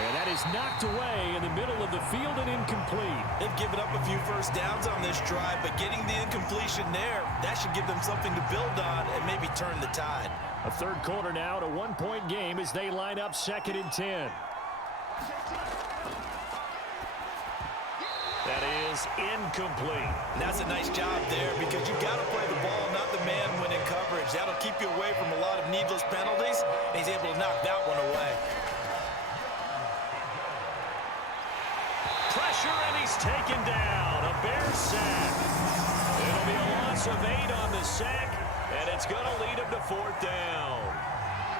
And that is knocked away in the middle of the field and incomplete. They've given up a few first downs on this drive, but getting the incompletion there, that should give them something to build on and maybe turn the tide. A third quarter now, a one-point game as they line up 2nd and 10. That is incomplete. And that's a nice job there because you got to play the ball, not the man when in coverage. That'll keep you away from a lot of needless penalties, and he's able to knock that one away. Pressure, and he's taken down. A Bears sack. It'll be a loss of 8 on the sack, and it's going to lead him to 4th down.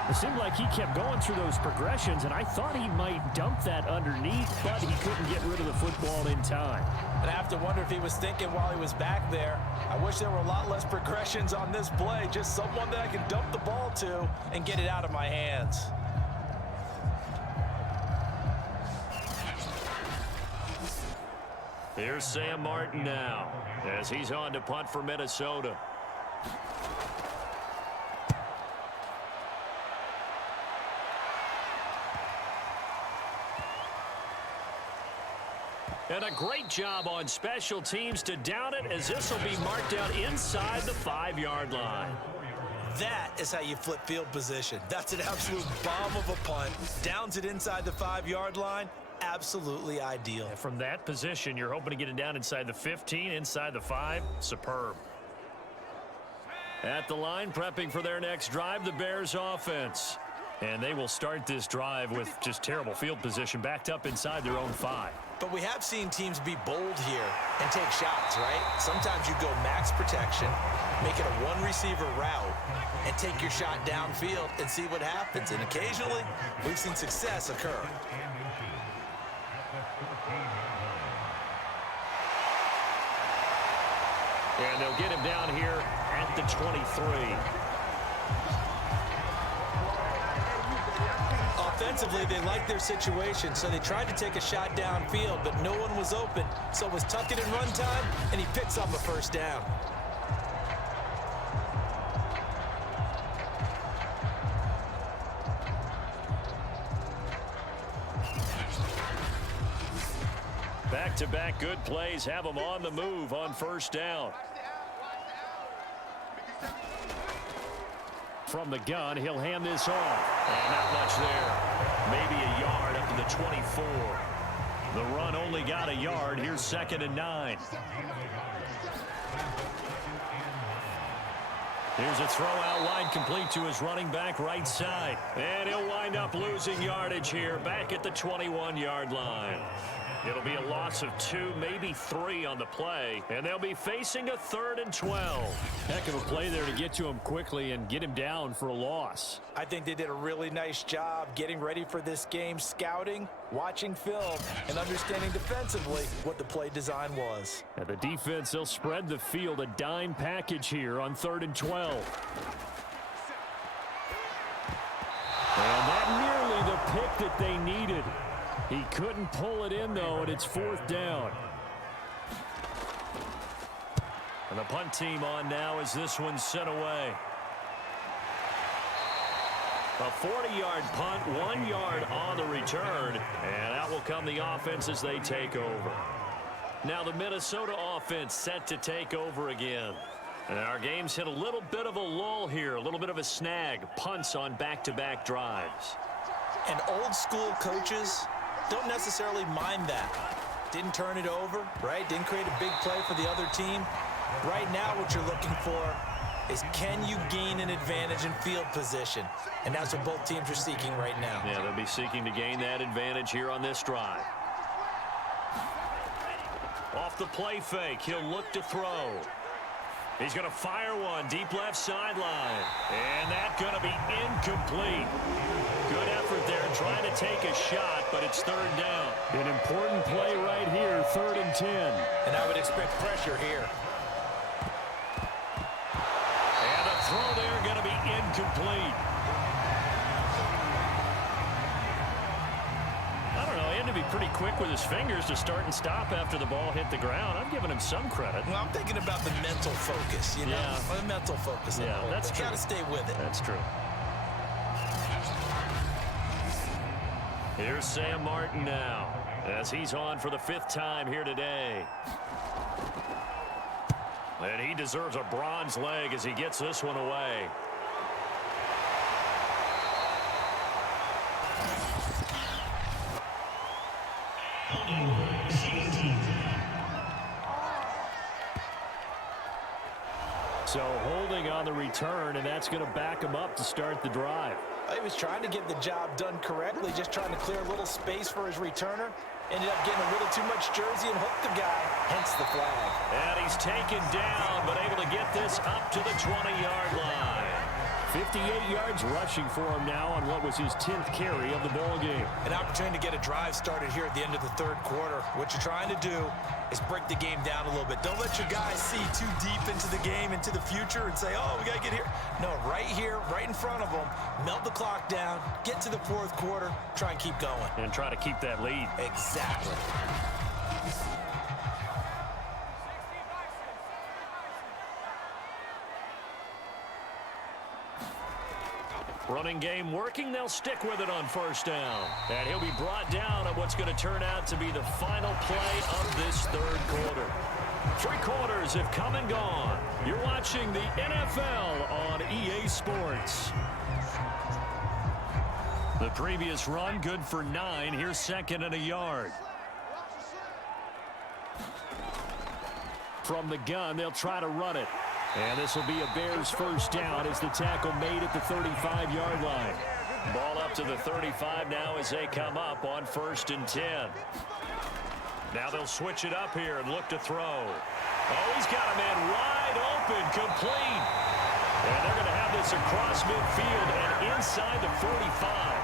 It seemed like he kept going through those progressions, and I thought he might dump that underneath, but he couldn't get rid of the football in time. And I have to wonder if he was thinking while he was back there, I wish there were a lot less progressions on this play, just someone that I can dump the ball to and get it out of my hands. Here's Sam Martin now as he's on to punt for Minnesota. And a great job on special teams to down it as this will be marked out inside the 5-yard line. That is how you flip field position. That's an absolute bomb of a punt. Downs it inside the 5-yard line. Absolutely ideal. And from that position, you're hoping to get it down inside the 15, inside the 5. Superb. At the line, prepping for their next drive, the Bears offense. And they will start this drive with just terrible field position, backed up inside their own 5. But we have seen teams be bold here and take shots, right? Sometimes you go max protection, make it a one-receiver route, and take your shot downfield and see what happens. And occasionally, we've seen success occur. And they'll get him down here at the 23. Offensively, they liked their situation, so they tried to take a shot downfield, but no one was open. So it was tuck it and run time, and he picks up a first down. Back-to-back good plays have them on the move on first down. From the gun, he'll hand this off. And not much there. Maybe a yard up to the 24. The run only got a yard. Here's 2nd and 9. Here's a throw out wide, complete to his running back right side. And he'll wind up losing yardage here back at the 21-yard line. It'll be a loss of 2, maybe 3 on the play, and they'll be facing a 3rd and 12. Heck of a play there to get to him quickly and get him down for a loss. I think they did a really nice job getting ready for this game, scouting, watching film, and understanding defensively what the play design was. And the defense, they'll spread the field, a dime package here on 3rd and 12. And that nearly the pick that they needed. He couldn't pull it in, though, and it's 4th down. And the punt team on now as this one's sent away. A 40-yard punt, 1 yard on the return, and out will come the offense as they take over. Now the Minnesota offense set to take over again. And our game's hit a little bit of a lull here, a little bit of a snag, punts on back-to-back drives. And old-school coaches don't necessarily mind that. Didn't turn it over, right? Didn't create a big play for the other team. Right now what you're looking for is can you gain an advantage in field position? And that's what both teams are seeking right now. Yeah, they'll be seeking to gain that advantage here on this drive. Off the play fake, he'll look to throw. He's going to fire one deep left sideline. And that's going to be incomplete. Good effort there trying to take a shot, but it's third down. An important play right here, 3rd and 10. And I would expect pressure here. And the throw there going to be incomplete. I don't know, he had to be pretty quick with his fingers to start and stop after the ball hit the ground. I'm giving him some credit. Well, I'm thinking about the mental focus, you know? Yeah. The mental focus. Yeah, that's true. Got to stay with it. That's true. Here's Sam Martin now, as he's on for the 5th time here today. And he deserves a bronze leg as he gets this one away. So holding on the return, and that's going to back him up to start the drive. He was trying to get the job done correctly, just trying to clear a little space for his returner. Ended up getting a little too much jersey and hooked the guy, hence the flag. And he's taken down, but able to get this up to the 20-yard line. 58 yards rushing for him now on what was his 10th carry of the ball game. An opportunity to get a drive started here at the end of the 3rd quarter. What you're trying to do is break the game down a little bit. Don't let your guys see too deep into the game, into the future, and say, oh, we got to get here. No, right here, right in front of them, melt the clock down, get to the 4th quarter, try and keep going. And try to keep that lead. Exactly. Running game working. They'll stick with it on 1st down. And he'll be brought down at what's going to turn out to be the final play of this 3rd quarter. 3 quarters have come and gone. You're watching the NFL on EA Sports. The previous run, good for 9. Here's 2nd and a yard. From the gun, they'll try to run it. And this will be a Bears 1st down as the tackle made at the 35-yard line. Ball up to the 35 now as they come up on 1st and 10. Now they'll switch it up here and look to throw. Oh, he's got a man wide open, complete. And they're going to have this across midfield and inside the 45.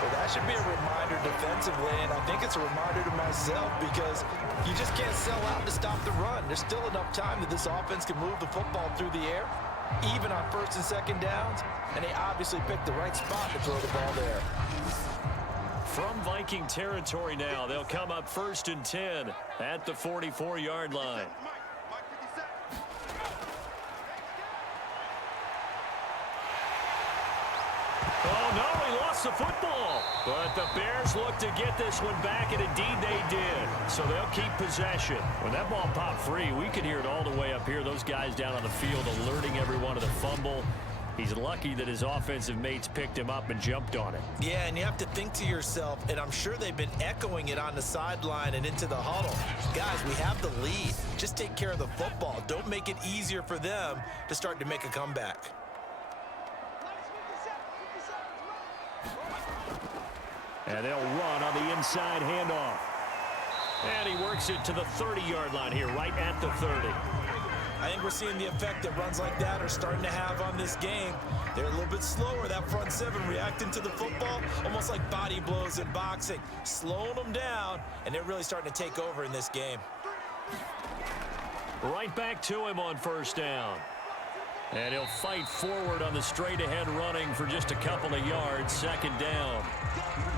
Well, that should be a reminder defensively, and I think it's a reminder to myself because you just can't sell out to stop the run. There's still enough time that this offense can move the football through the air, even on 1st and 2nd downs, and they obviously picked the right spot to throw the ball there. From Viking territory now, they'll come up 1st and 10 at the 44-yard line. Oh, no, he lost the football. But the Bears look to get this one back, and indeed they did. So they'll keep possession. When that ball popped free, we could hear it all the way up here. Those guys down on the field alerting everyone to the fumble. He's lucky that his offensive mates picked him up and jumped on it. Yeah, and you have to think to yourself, and I'm sure they've been echoing it on the sideline and into the huddle. Guys, we have the lead. Just take care of the football. Don't make it easier for them to start to make a comeback. And they'll run on the inside handoff. And he works it to the 30-yard line here, right at the 30. I think we're seeing the effect that runs like that are starting to have on this game. They're a little bit slower, that front 7 reacting to the football, almost like body blows in boxing, slowing them down, and they're really starting to take over in this game. Right back to him on 1st down. And he'll fight forward on the straight-ahead running for just a couple of yards, 2nd down.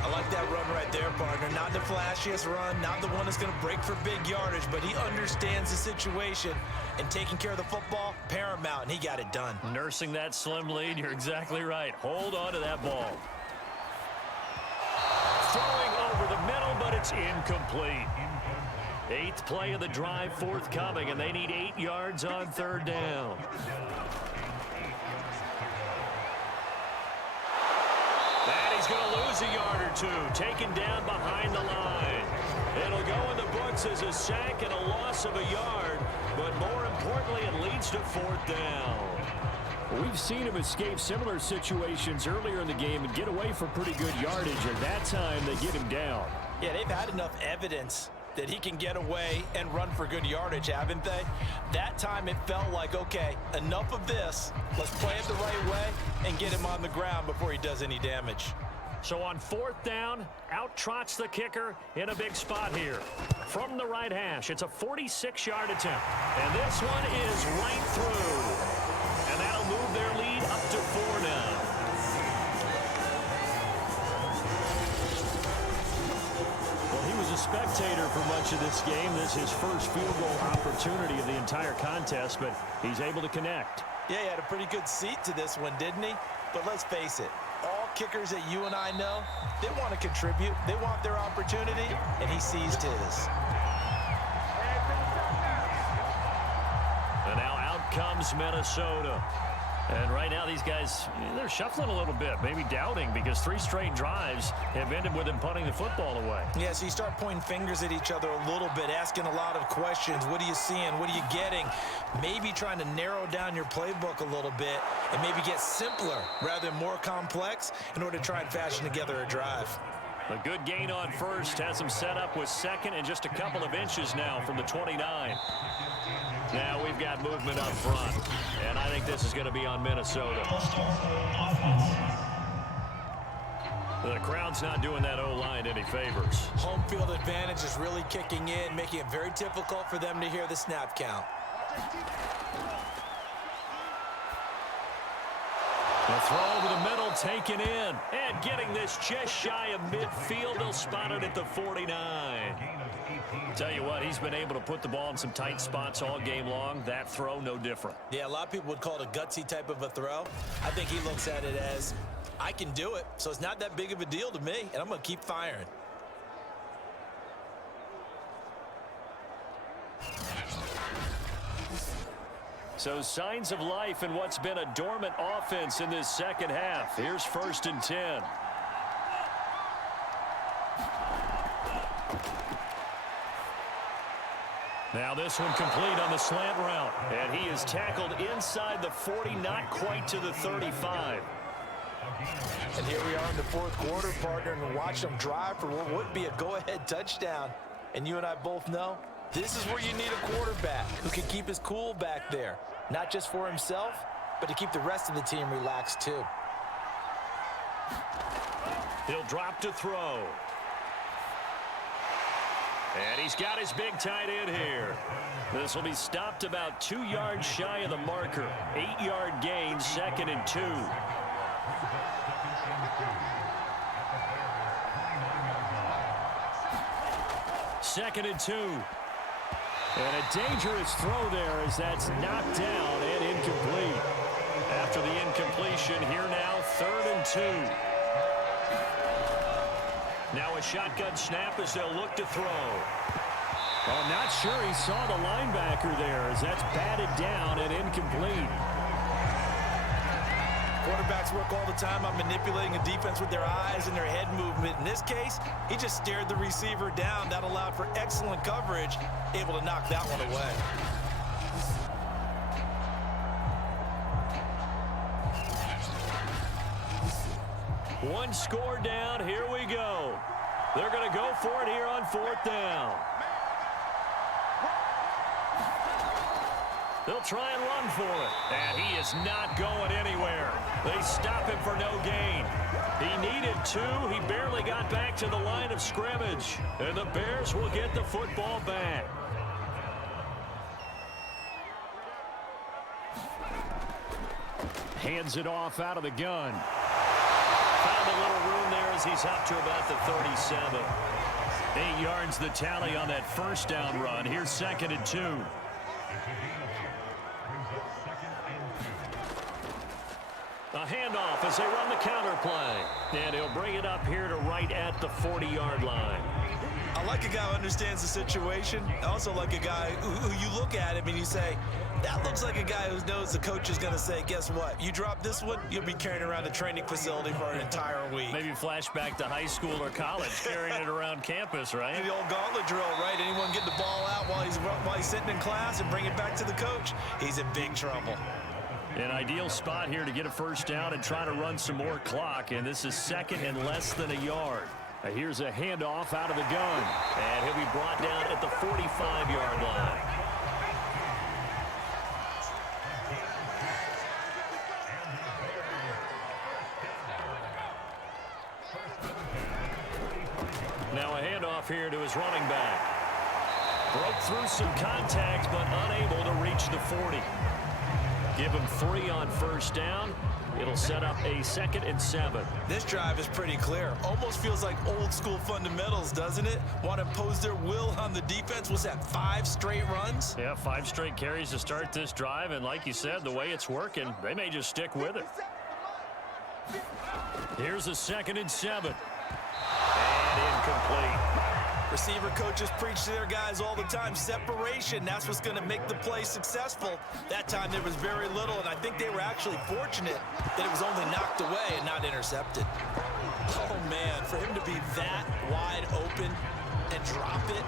I like that run right there, partner. Not the flashiest run, not the one that's going to break for big yardage, but he understands the situation, and taking care of the football, paramount, and he got it done. Nursing that slim lead, you're exactly right. Hold on to that ball. Throwing over the middle, but it's incomplete. 8th play of the drive forthcoming, and they need 8 yards on 3rd down. And he's going to lose a yard or 2, taken down behind the line. It'll go in the books as a sack and a loss of a yard, but more importantly, it leads to 4th down. We've seen him escape similar situations earlier in the game and get away for pretty good yardage, and that time they get him down. Yeah, they've had enough evidence that he can get away and run for good yardage, haven't they? That time it felt like, okay, enough of this. Let's play it the right way and get him on the ground before he does any damage. So on 4th down, out trots the kicker in a big spot here. From the right hash, it's a 46-yard attempt. And this one is right through. And that'll move their lead up to 4 now. Well, he was a spectator for much of this game. This is his first field goal opportunity of the entire contest, but he's able to connect. Yeah, he had a pretty good seat to this one, didn't he? But let's face it. All kickers that you and I know, they want to contribute. They want their opportunity, and he seized his. And now out comes Minnesota. And right now these guys, they're shuffling a little bit, maybe doubting, because 3 straight drives have ended with them punting the football away. Yeah, so you start pointing fingers at each other a little bit, asking a lot of questions. What are you seeing? What are you getting? Maybe trying to narrow down your playbook a little bit and maybe get simpler rather than more complex in order to try and fashion together a drive. A good gain on first has him set up with second and just a couple of inches now from the 29. Now we've got movement up front, and I think this is going to be on Minnesota. The crowd's not doing that O-line any favors. Home field advantage is really kicking in, making it very difficult for them to hear the snap count. The throw over the middle taken in, and getting this just shy of midfield. They'll spot it at the 49. Tell you what, he's been able to put the ball in some tight spots all game long. That throw, no different. Yeah, a lot of people would call it a gutsy type of a throw. I think he looks at it as, I can do it, so it's not that big of a deal to me, and I'm going to keep firing. So signs of life in what's been a dormant offense in this second half. Here's 1st and 10. Now this one complete on the slant route. And he is tackled inside the 40, not quite to the 35. And here we are in the 4th quarter, partner, and watch them drive for what would be a go-ahead touchdown. And you and I both know, this is where you need a quarterback who can keep his cool back there. Not just for himself, but to keep the rest of the team relaxed too. He'll drop to throw. And he's got his big tight end here. This will be stopped about 2 yards shy of the marker. 8-yard gain, 2nd and 2. Second and 2. And a dangerous throw there as that's knocked down and incomplete. After the incompletion, here now, 3rd and 2. Now a shotgun snap as they'll look to throw. Well, not sure he saw the linebacker there as that's batted down and incomplete. Quarterbacks work all the time on manipulating a defense with their eyes and their head movement. In this case, he just stared the receiver down. That allowed for excellent coverage, able to knock that one away. One score down. Here we go. They're going to go for it here on 4th down. They'll try and run for it. And he is not going anywhere. They stop him for no gain. He needed 2. He barely got back to the line of scrimmage. And the Bears will get the football back. Hands it off out of the gun. Found a little room there as he's up to about the 37. 8 yards the tally on that 1st down run. Here's 2nd and 2. A handoff as they run the counter play. And he'll bring it up here to right at the 40-yard line. I like a guy who understands the situation. I also like a guy who you look at him and you say, that looks like a guy who knows the coach is going to say, guess what? You drop this one, you'll be carrying around a training facility for an entire week. Maybe flashback to high school or college, carrying it around campus, right? The old gauntlet drill, right? Anyone get the ball out while he's sitting in class and bring it back to the coach, he's in big trouble. An ideal spot here to get a 1st down and try to run some more clock, and this is 2nd and less than a yard. Here's a handoff out of the gun. And he'll be brought down at the 45-yard line. Now a handoff here to his running back. Broke through some contact, but unable to reach the 40. Give him 3 on first down. It'll set up a 2nd and 7. This drive is pretty clear. Almost feels like old school fundamentals, doesn't it? Want to impose their will on the defense. Was that 5 straight runs? Yeah, 5 straight carries to start this drive. And like you said, the way it's working, they may just stick with it. Here's a 2nd and 7. And incomplete. Receiver coaches preach to their guys all the time. Separation, that's what's going to make the play successful. That time there was very little, and I think they were actually fortunate that it was only knocked away and not intercepted. Oh, man, for him to be that wide open and drop it.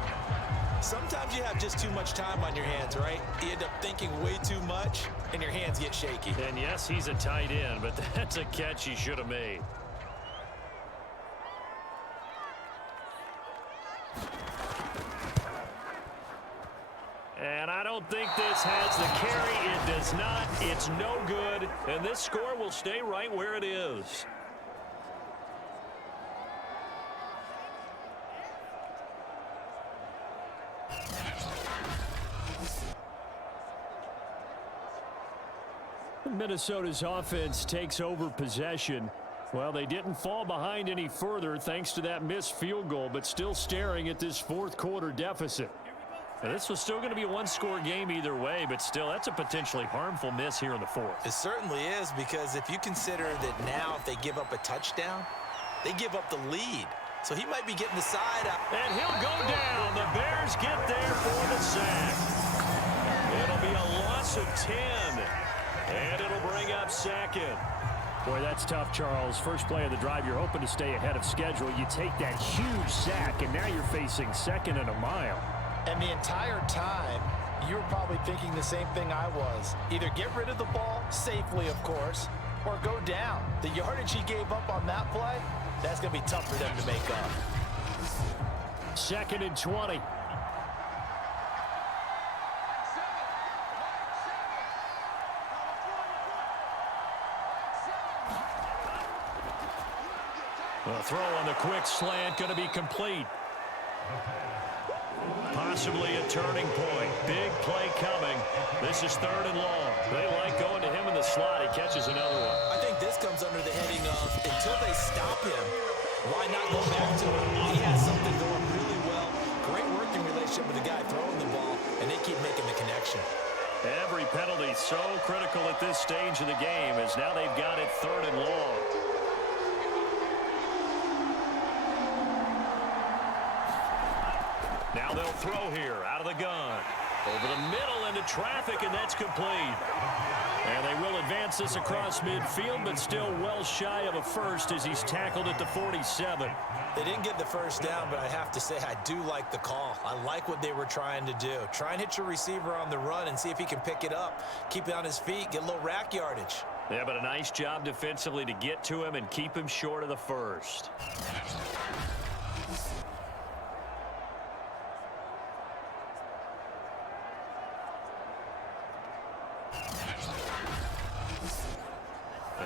Sometimes you have just too much time on your hands, right? You end up thinking way too much, and your hands get shaky. And yes, he's a tight end, but that's a catch he should have made. And I don't think this has the carry. It does not. It's no good. And this score will stay right where it is. Minnesota's offense takes over possession. Well, they didn't fall behind any further thanks to that missed field goal, but still staring at this 4th quarter deficit. Now, this was still going to be a 1-score game either way, but still, that's a potentially harmful miss here in the 4th. It certainly is, because if you consider that now if they give up a touchdown, they give up the lead. So he might be getting the side out. And he'll go down. The Bears get there for the sack. It'll be a loss of 10. And it'll bring up 2nd. Boy, that's tough, Charles. First play of the drive, you're hoping to stay ahead of schedule. You take that huge sack, and now you're facing 2nd and a mile. And the entire time, you were probably thinking the same thing I was. Either get rid of the ball, safely of course, or go down. The yardage he gave up on that play, that's going to be tough for them to make up. 2nd and 20. The throw on the quick slant going to be complete. Possibly a turning point. Big play coming. This is 3rd and long. They like going to him in the slot. He catches another one. I think this comes under the heading of until they stop him, why not go back to him? He has something going really well. Great working relationship with the guy throwing the ball, and they keep making the connection. Every penalty so critical at this stage of the game as now they've got it 3rd and long. Now they'll throw here out of the gun. Over the middle into traffic, and that's complete. And they will advance this across midfield, but still well shy of a first as he's tackled at the 47. They didn't get the first down, but I have to say I do like the call. I like what they were trying to do. Try and hit your receiver on the run and see if he can pick it up. Keep it on his feet, get a little rack yardage. Yeah, but a nice job defensively to get to him and keep him short of the first.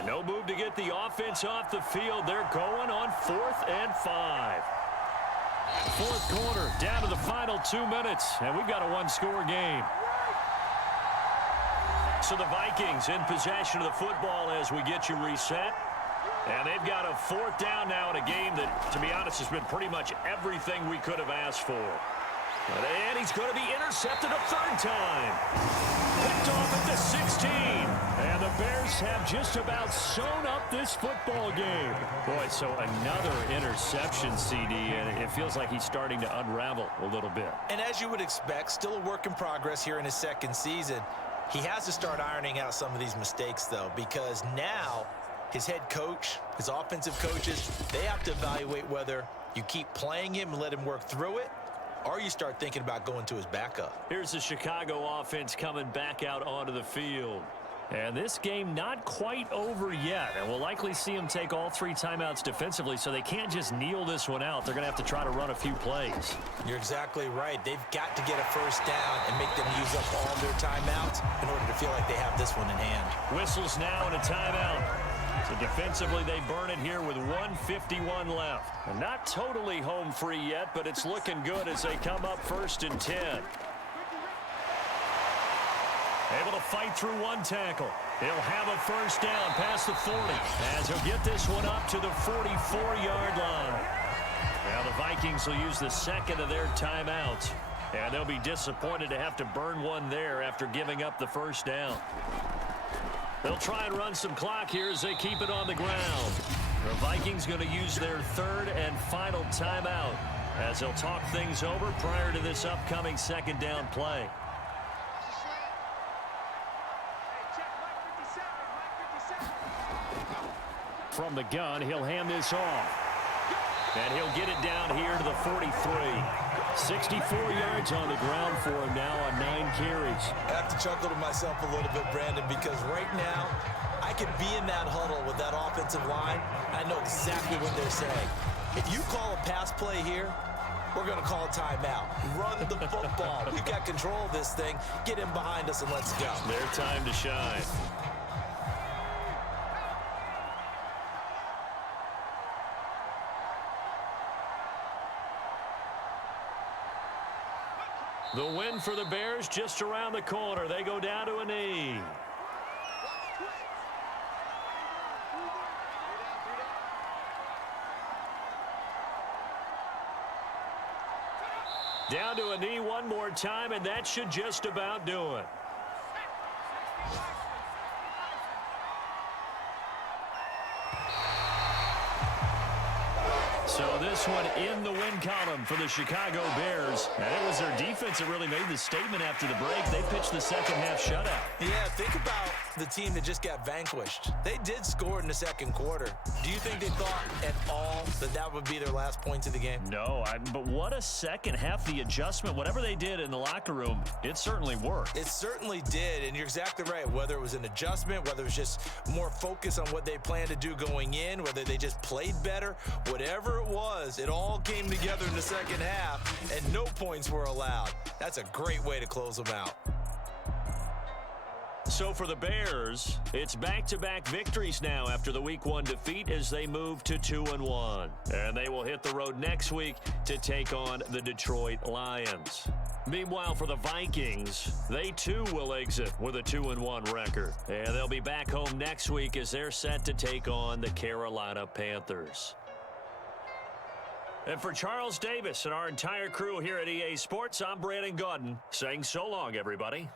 No move to get the offense off the field. They're going on 4th and 5. 4th quarter, down to the final 2 minutes, and we've got a 1-score game. So the Vikings in possession of the football as we get you reset. And they've got a 4th down now in a game that, to be honest, has been pretty much everything we could have asked for. And he's going to be intercepted a 3rd time. Picked off at the 16. And the Bears have just about sewn up this football game. Boy, so another interception, CD, and it feels like he's starting to unravel a little bit. And as you would expect, still a work in progress here in his 2nd season. He has to start ironing out some of these mistakes, though, because now his head coach, his offensive coaches, they have to evaluate whether you keep playing him and let him work through it, or you start thinking about going to his backup. Here's the Chicago offense coming back out onto the field. And this game not quite over yet. And we'll likely see them take all 3 timeouts defensively, so they can't just kneel this one out. They're going to have to try to run a few plays. You're exactly right. They've got to get a first down and make them use up all their timeouts in order to feel like they have this one in hand. Whistles now and a timeout. So defensively, they burn it here with 1:51 left. And not totally home free yet, but it's looking good as they come up 1st and 10. Able to fight through 1 tackle. He'll have a first down past the 40 as he'll get this one up to the 44-yard line. Now the Vikings will use the 2nd of their timeouts, and they'll be disappointed to have to burn one there after giving up the first down. They'll try and run some clock here as they keep it on the ground. The Vikings going to use their 3rd and final timeout as they'll talk things over prior to this upcoming 2nd down play. From the gun, he'll hand this off. And he'll get it down here to the 43. 64 yards on the ground for him now on 9 carries. I have to chuckle to myself a little bit, Brandon, because right now I could be in that huddle with that offensive line. I know exactly what they're saying. If you call a pass play here, we're going to call a timeout. Run the football. We've got control of this thing. Get in behind us and let's go. Their time to shine. The win for the Bears just around the corner. They go down to a knee. Down to a knee one more time, and that should just about do it. So this one in the win column for the Chicago Bears. And it was their defense that really made the statement after the break. They pitched the second half shutout. Yeah, think about the team that just got vanquished. They did score in the 2nd quarter. Do you think they thought at all that that would be their last points of the game? No, but what a second half. The adjustment, whatever they did in the locker room, it certainly worked. It certainly did, and you're exactly right. Whether it was an adjustment, whether it was just more focus on what they planned to do going in, whether they just played better, whatever it was, it all came together in the 2nd half, and no points were allowed. That's a great way to close them out. So for the Bears, it's back-to-back victories now after the Week 1 defeat as they move to 2-1. And they will hit the road next week to take on the Detroit Lions. Meanwhile, for the Vikings, they too will exit with a 2-1 record. And they'll be back home next week as they're set to take on the Carolina Panthers. And for Charles Davis and our entire crew here at EA Sports, I'm Brandon Gaudin saying so long, everybody.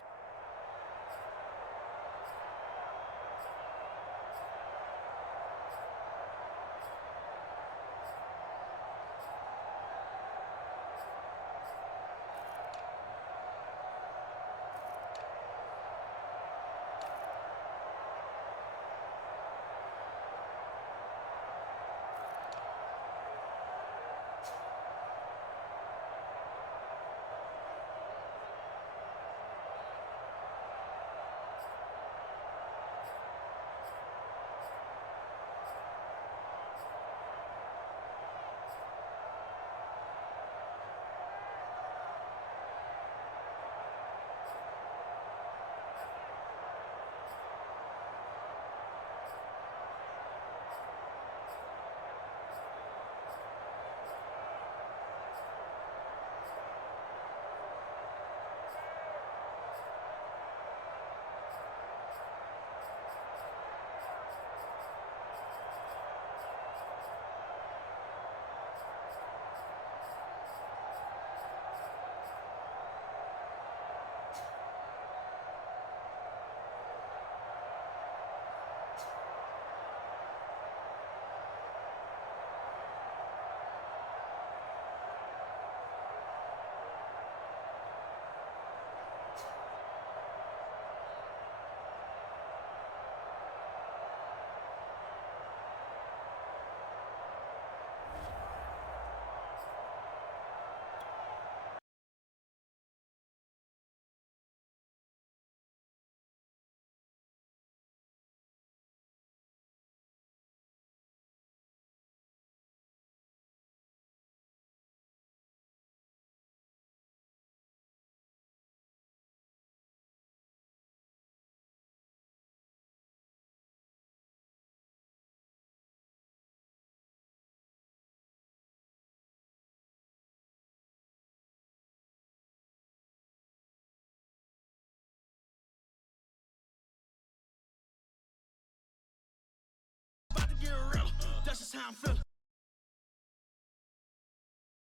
how I'm feeling.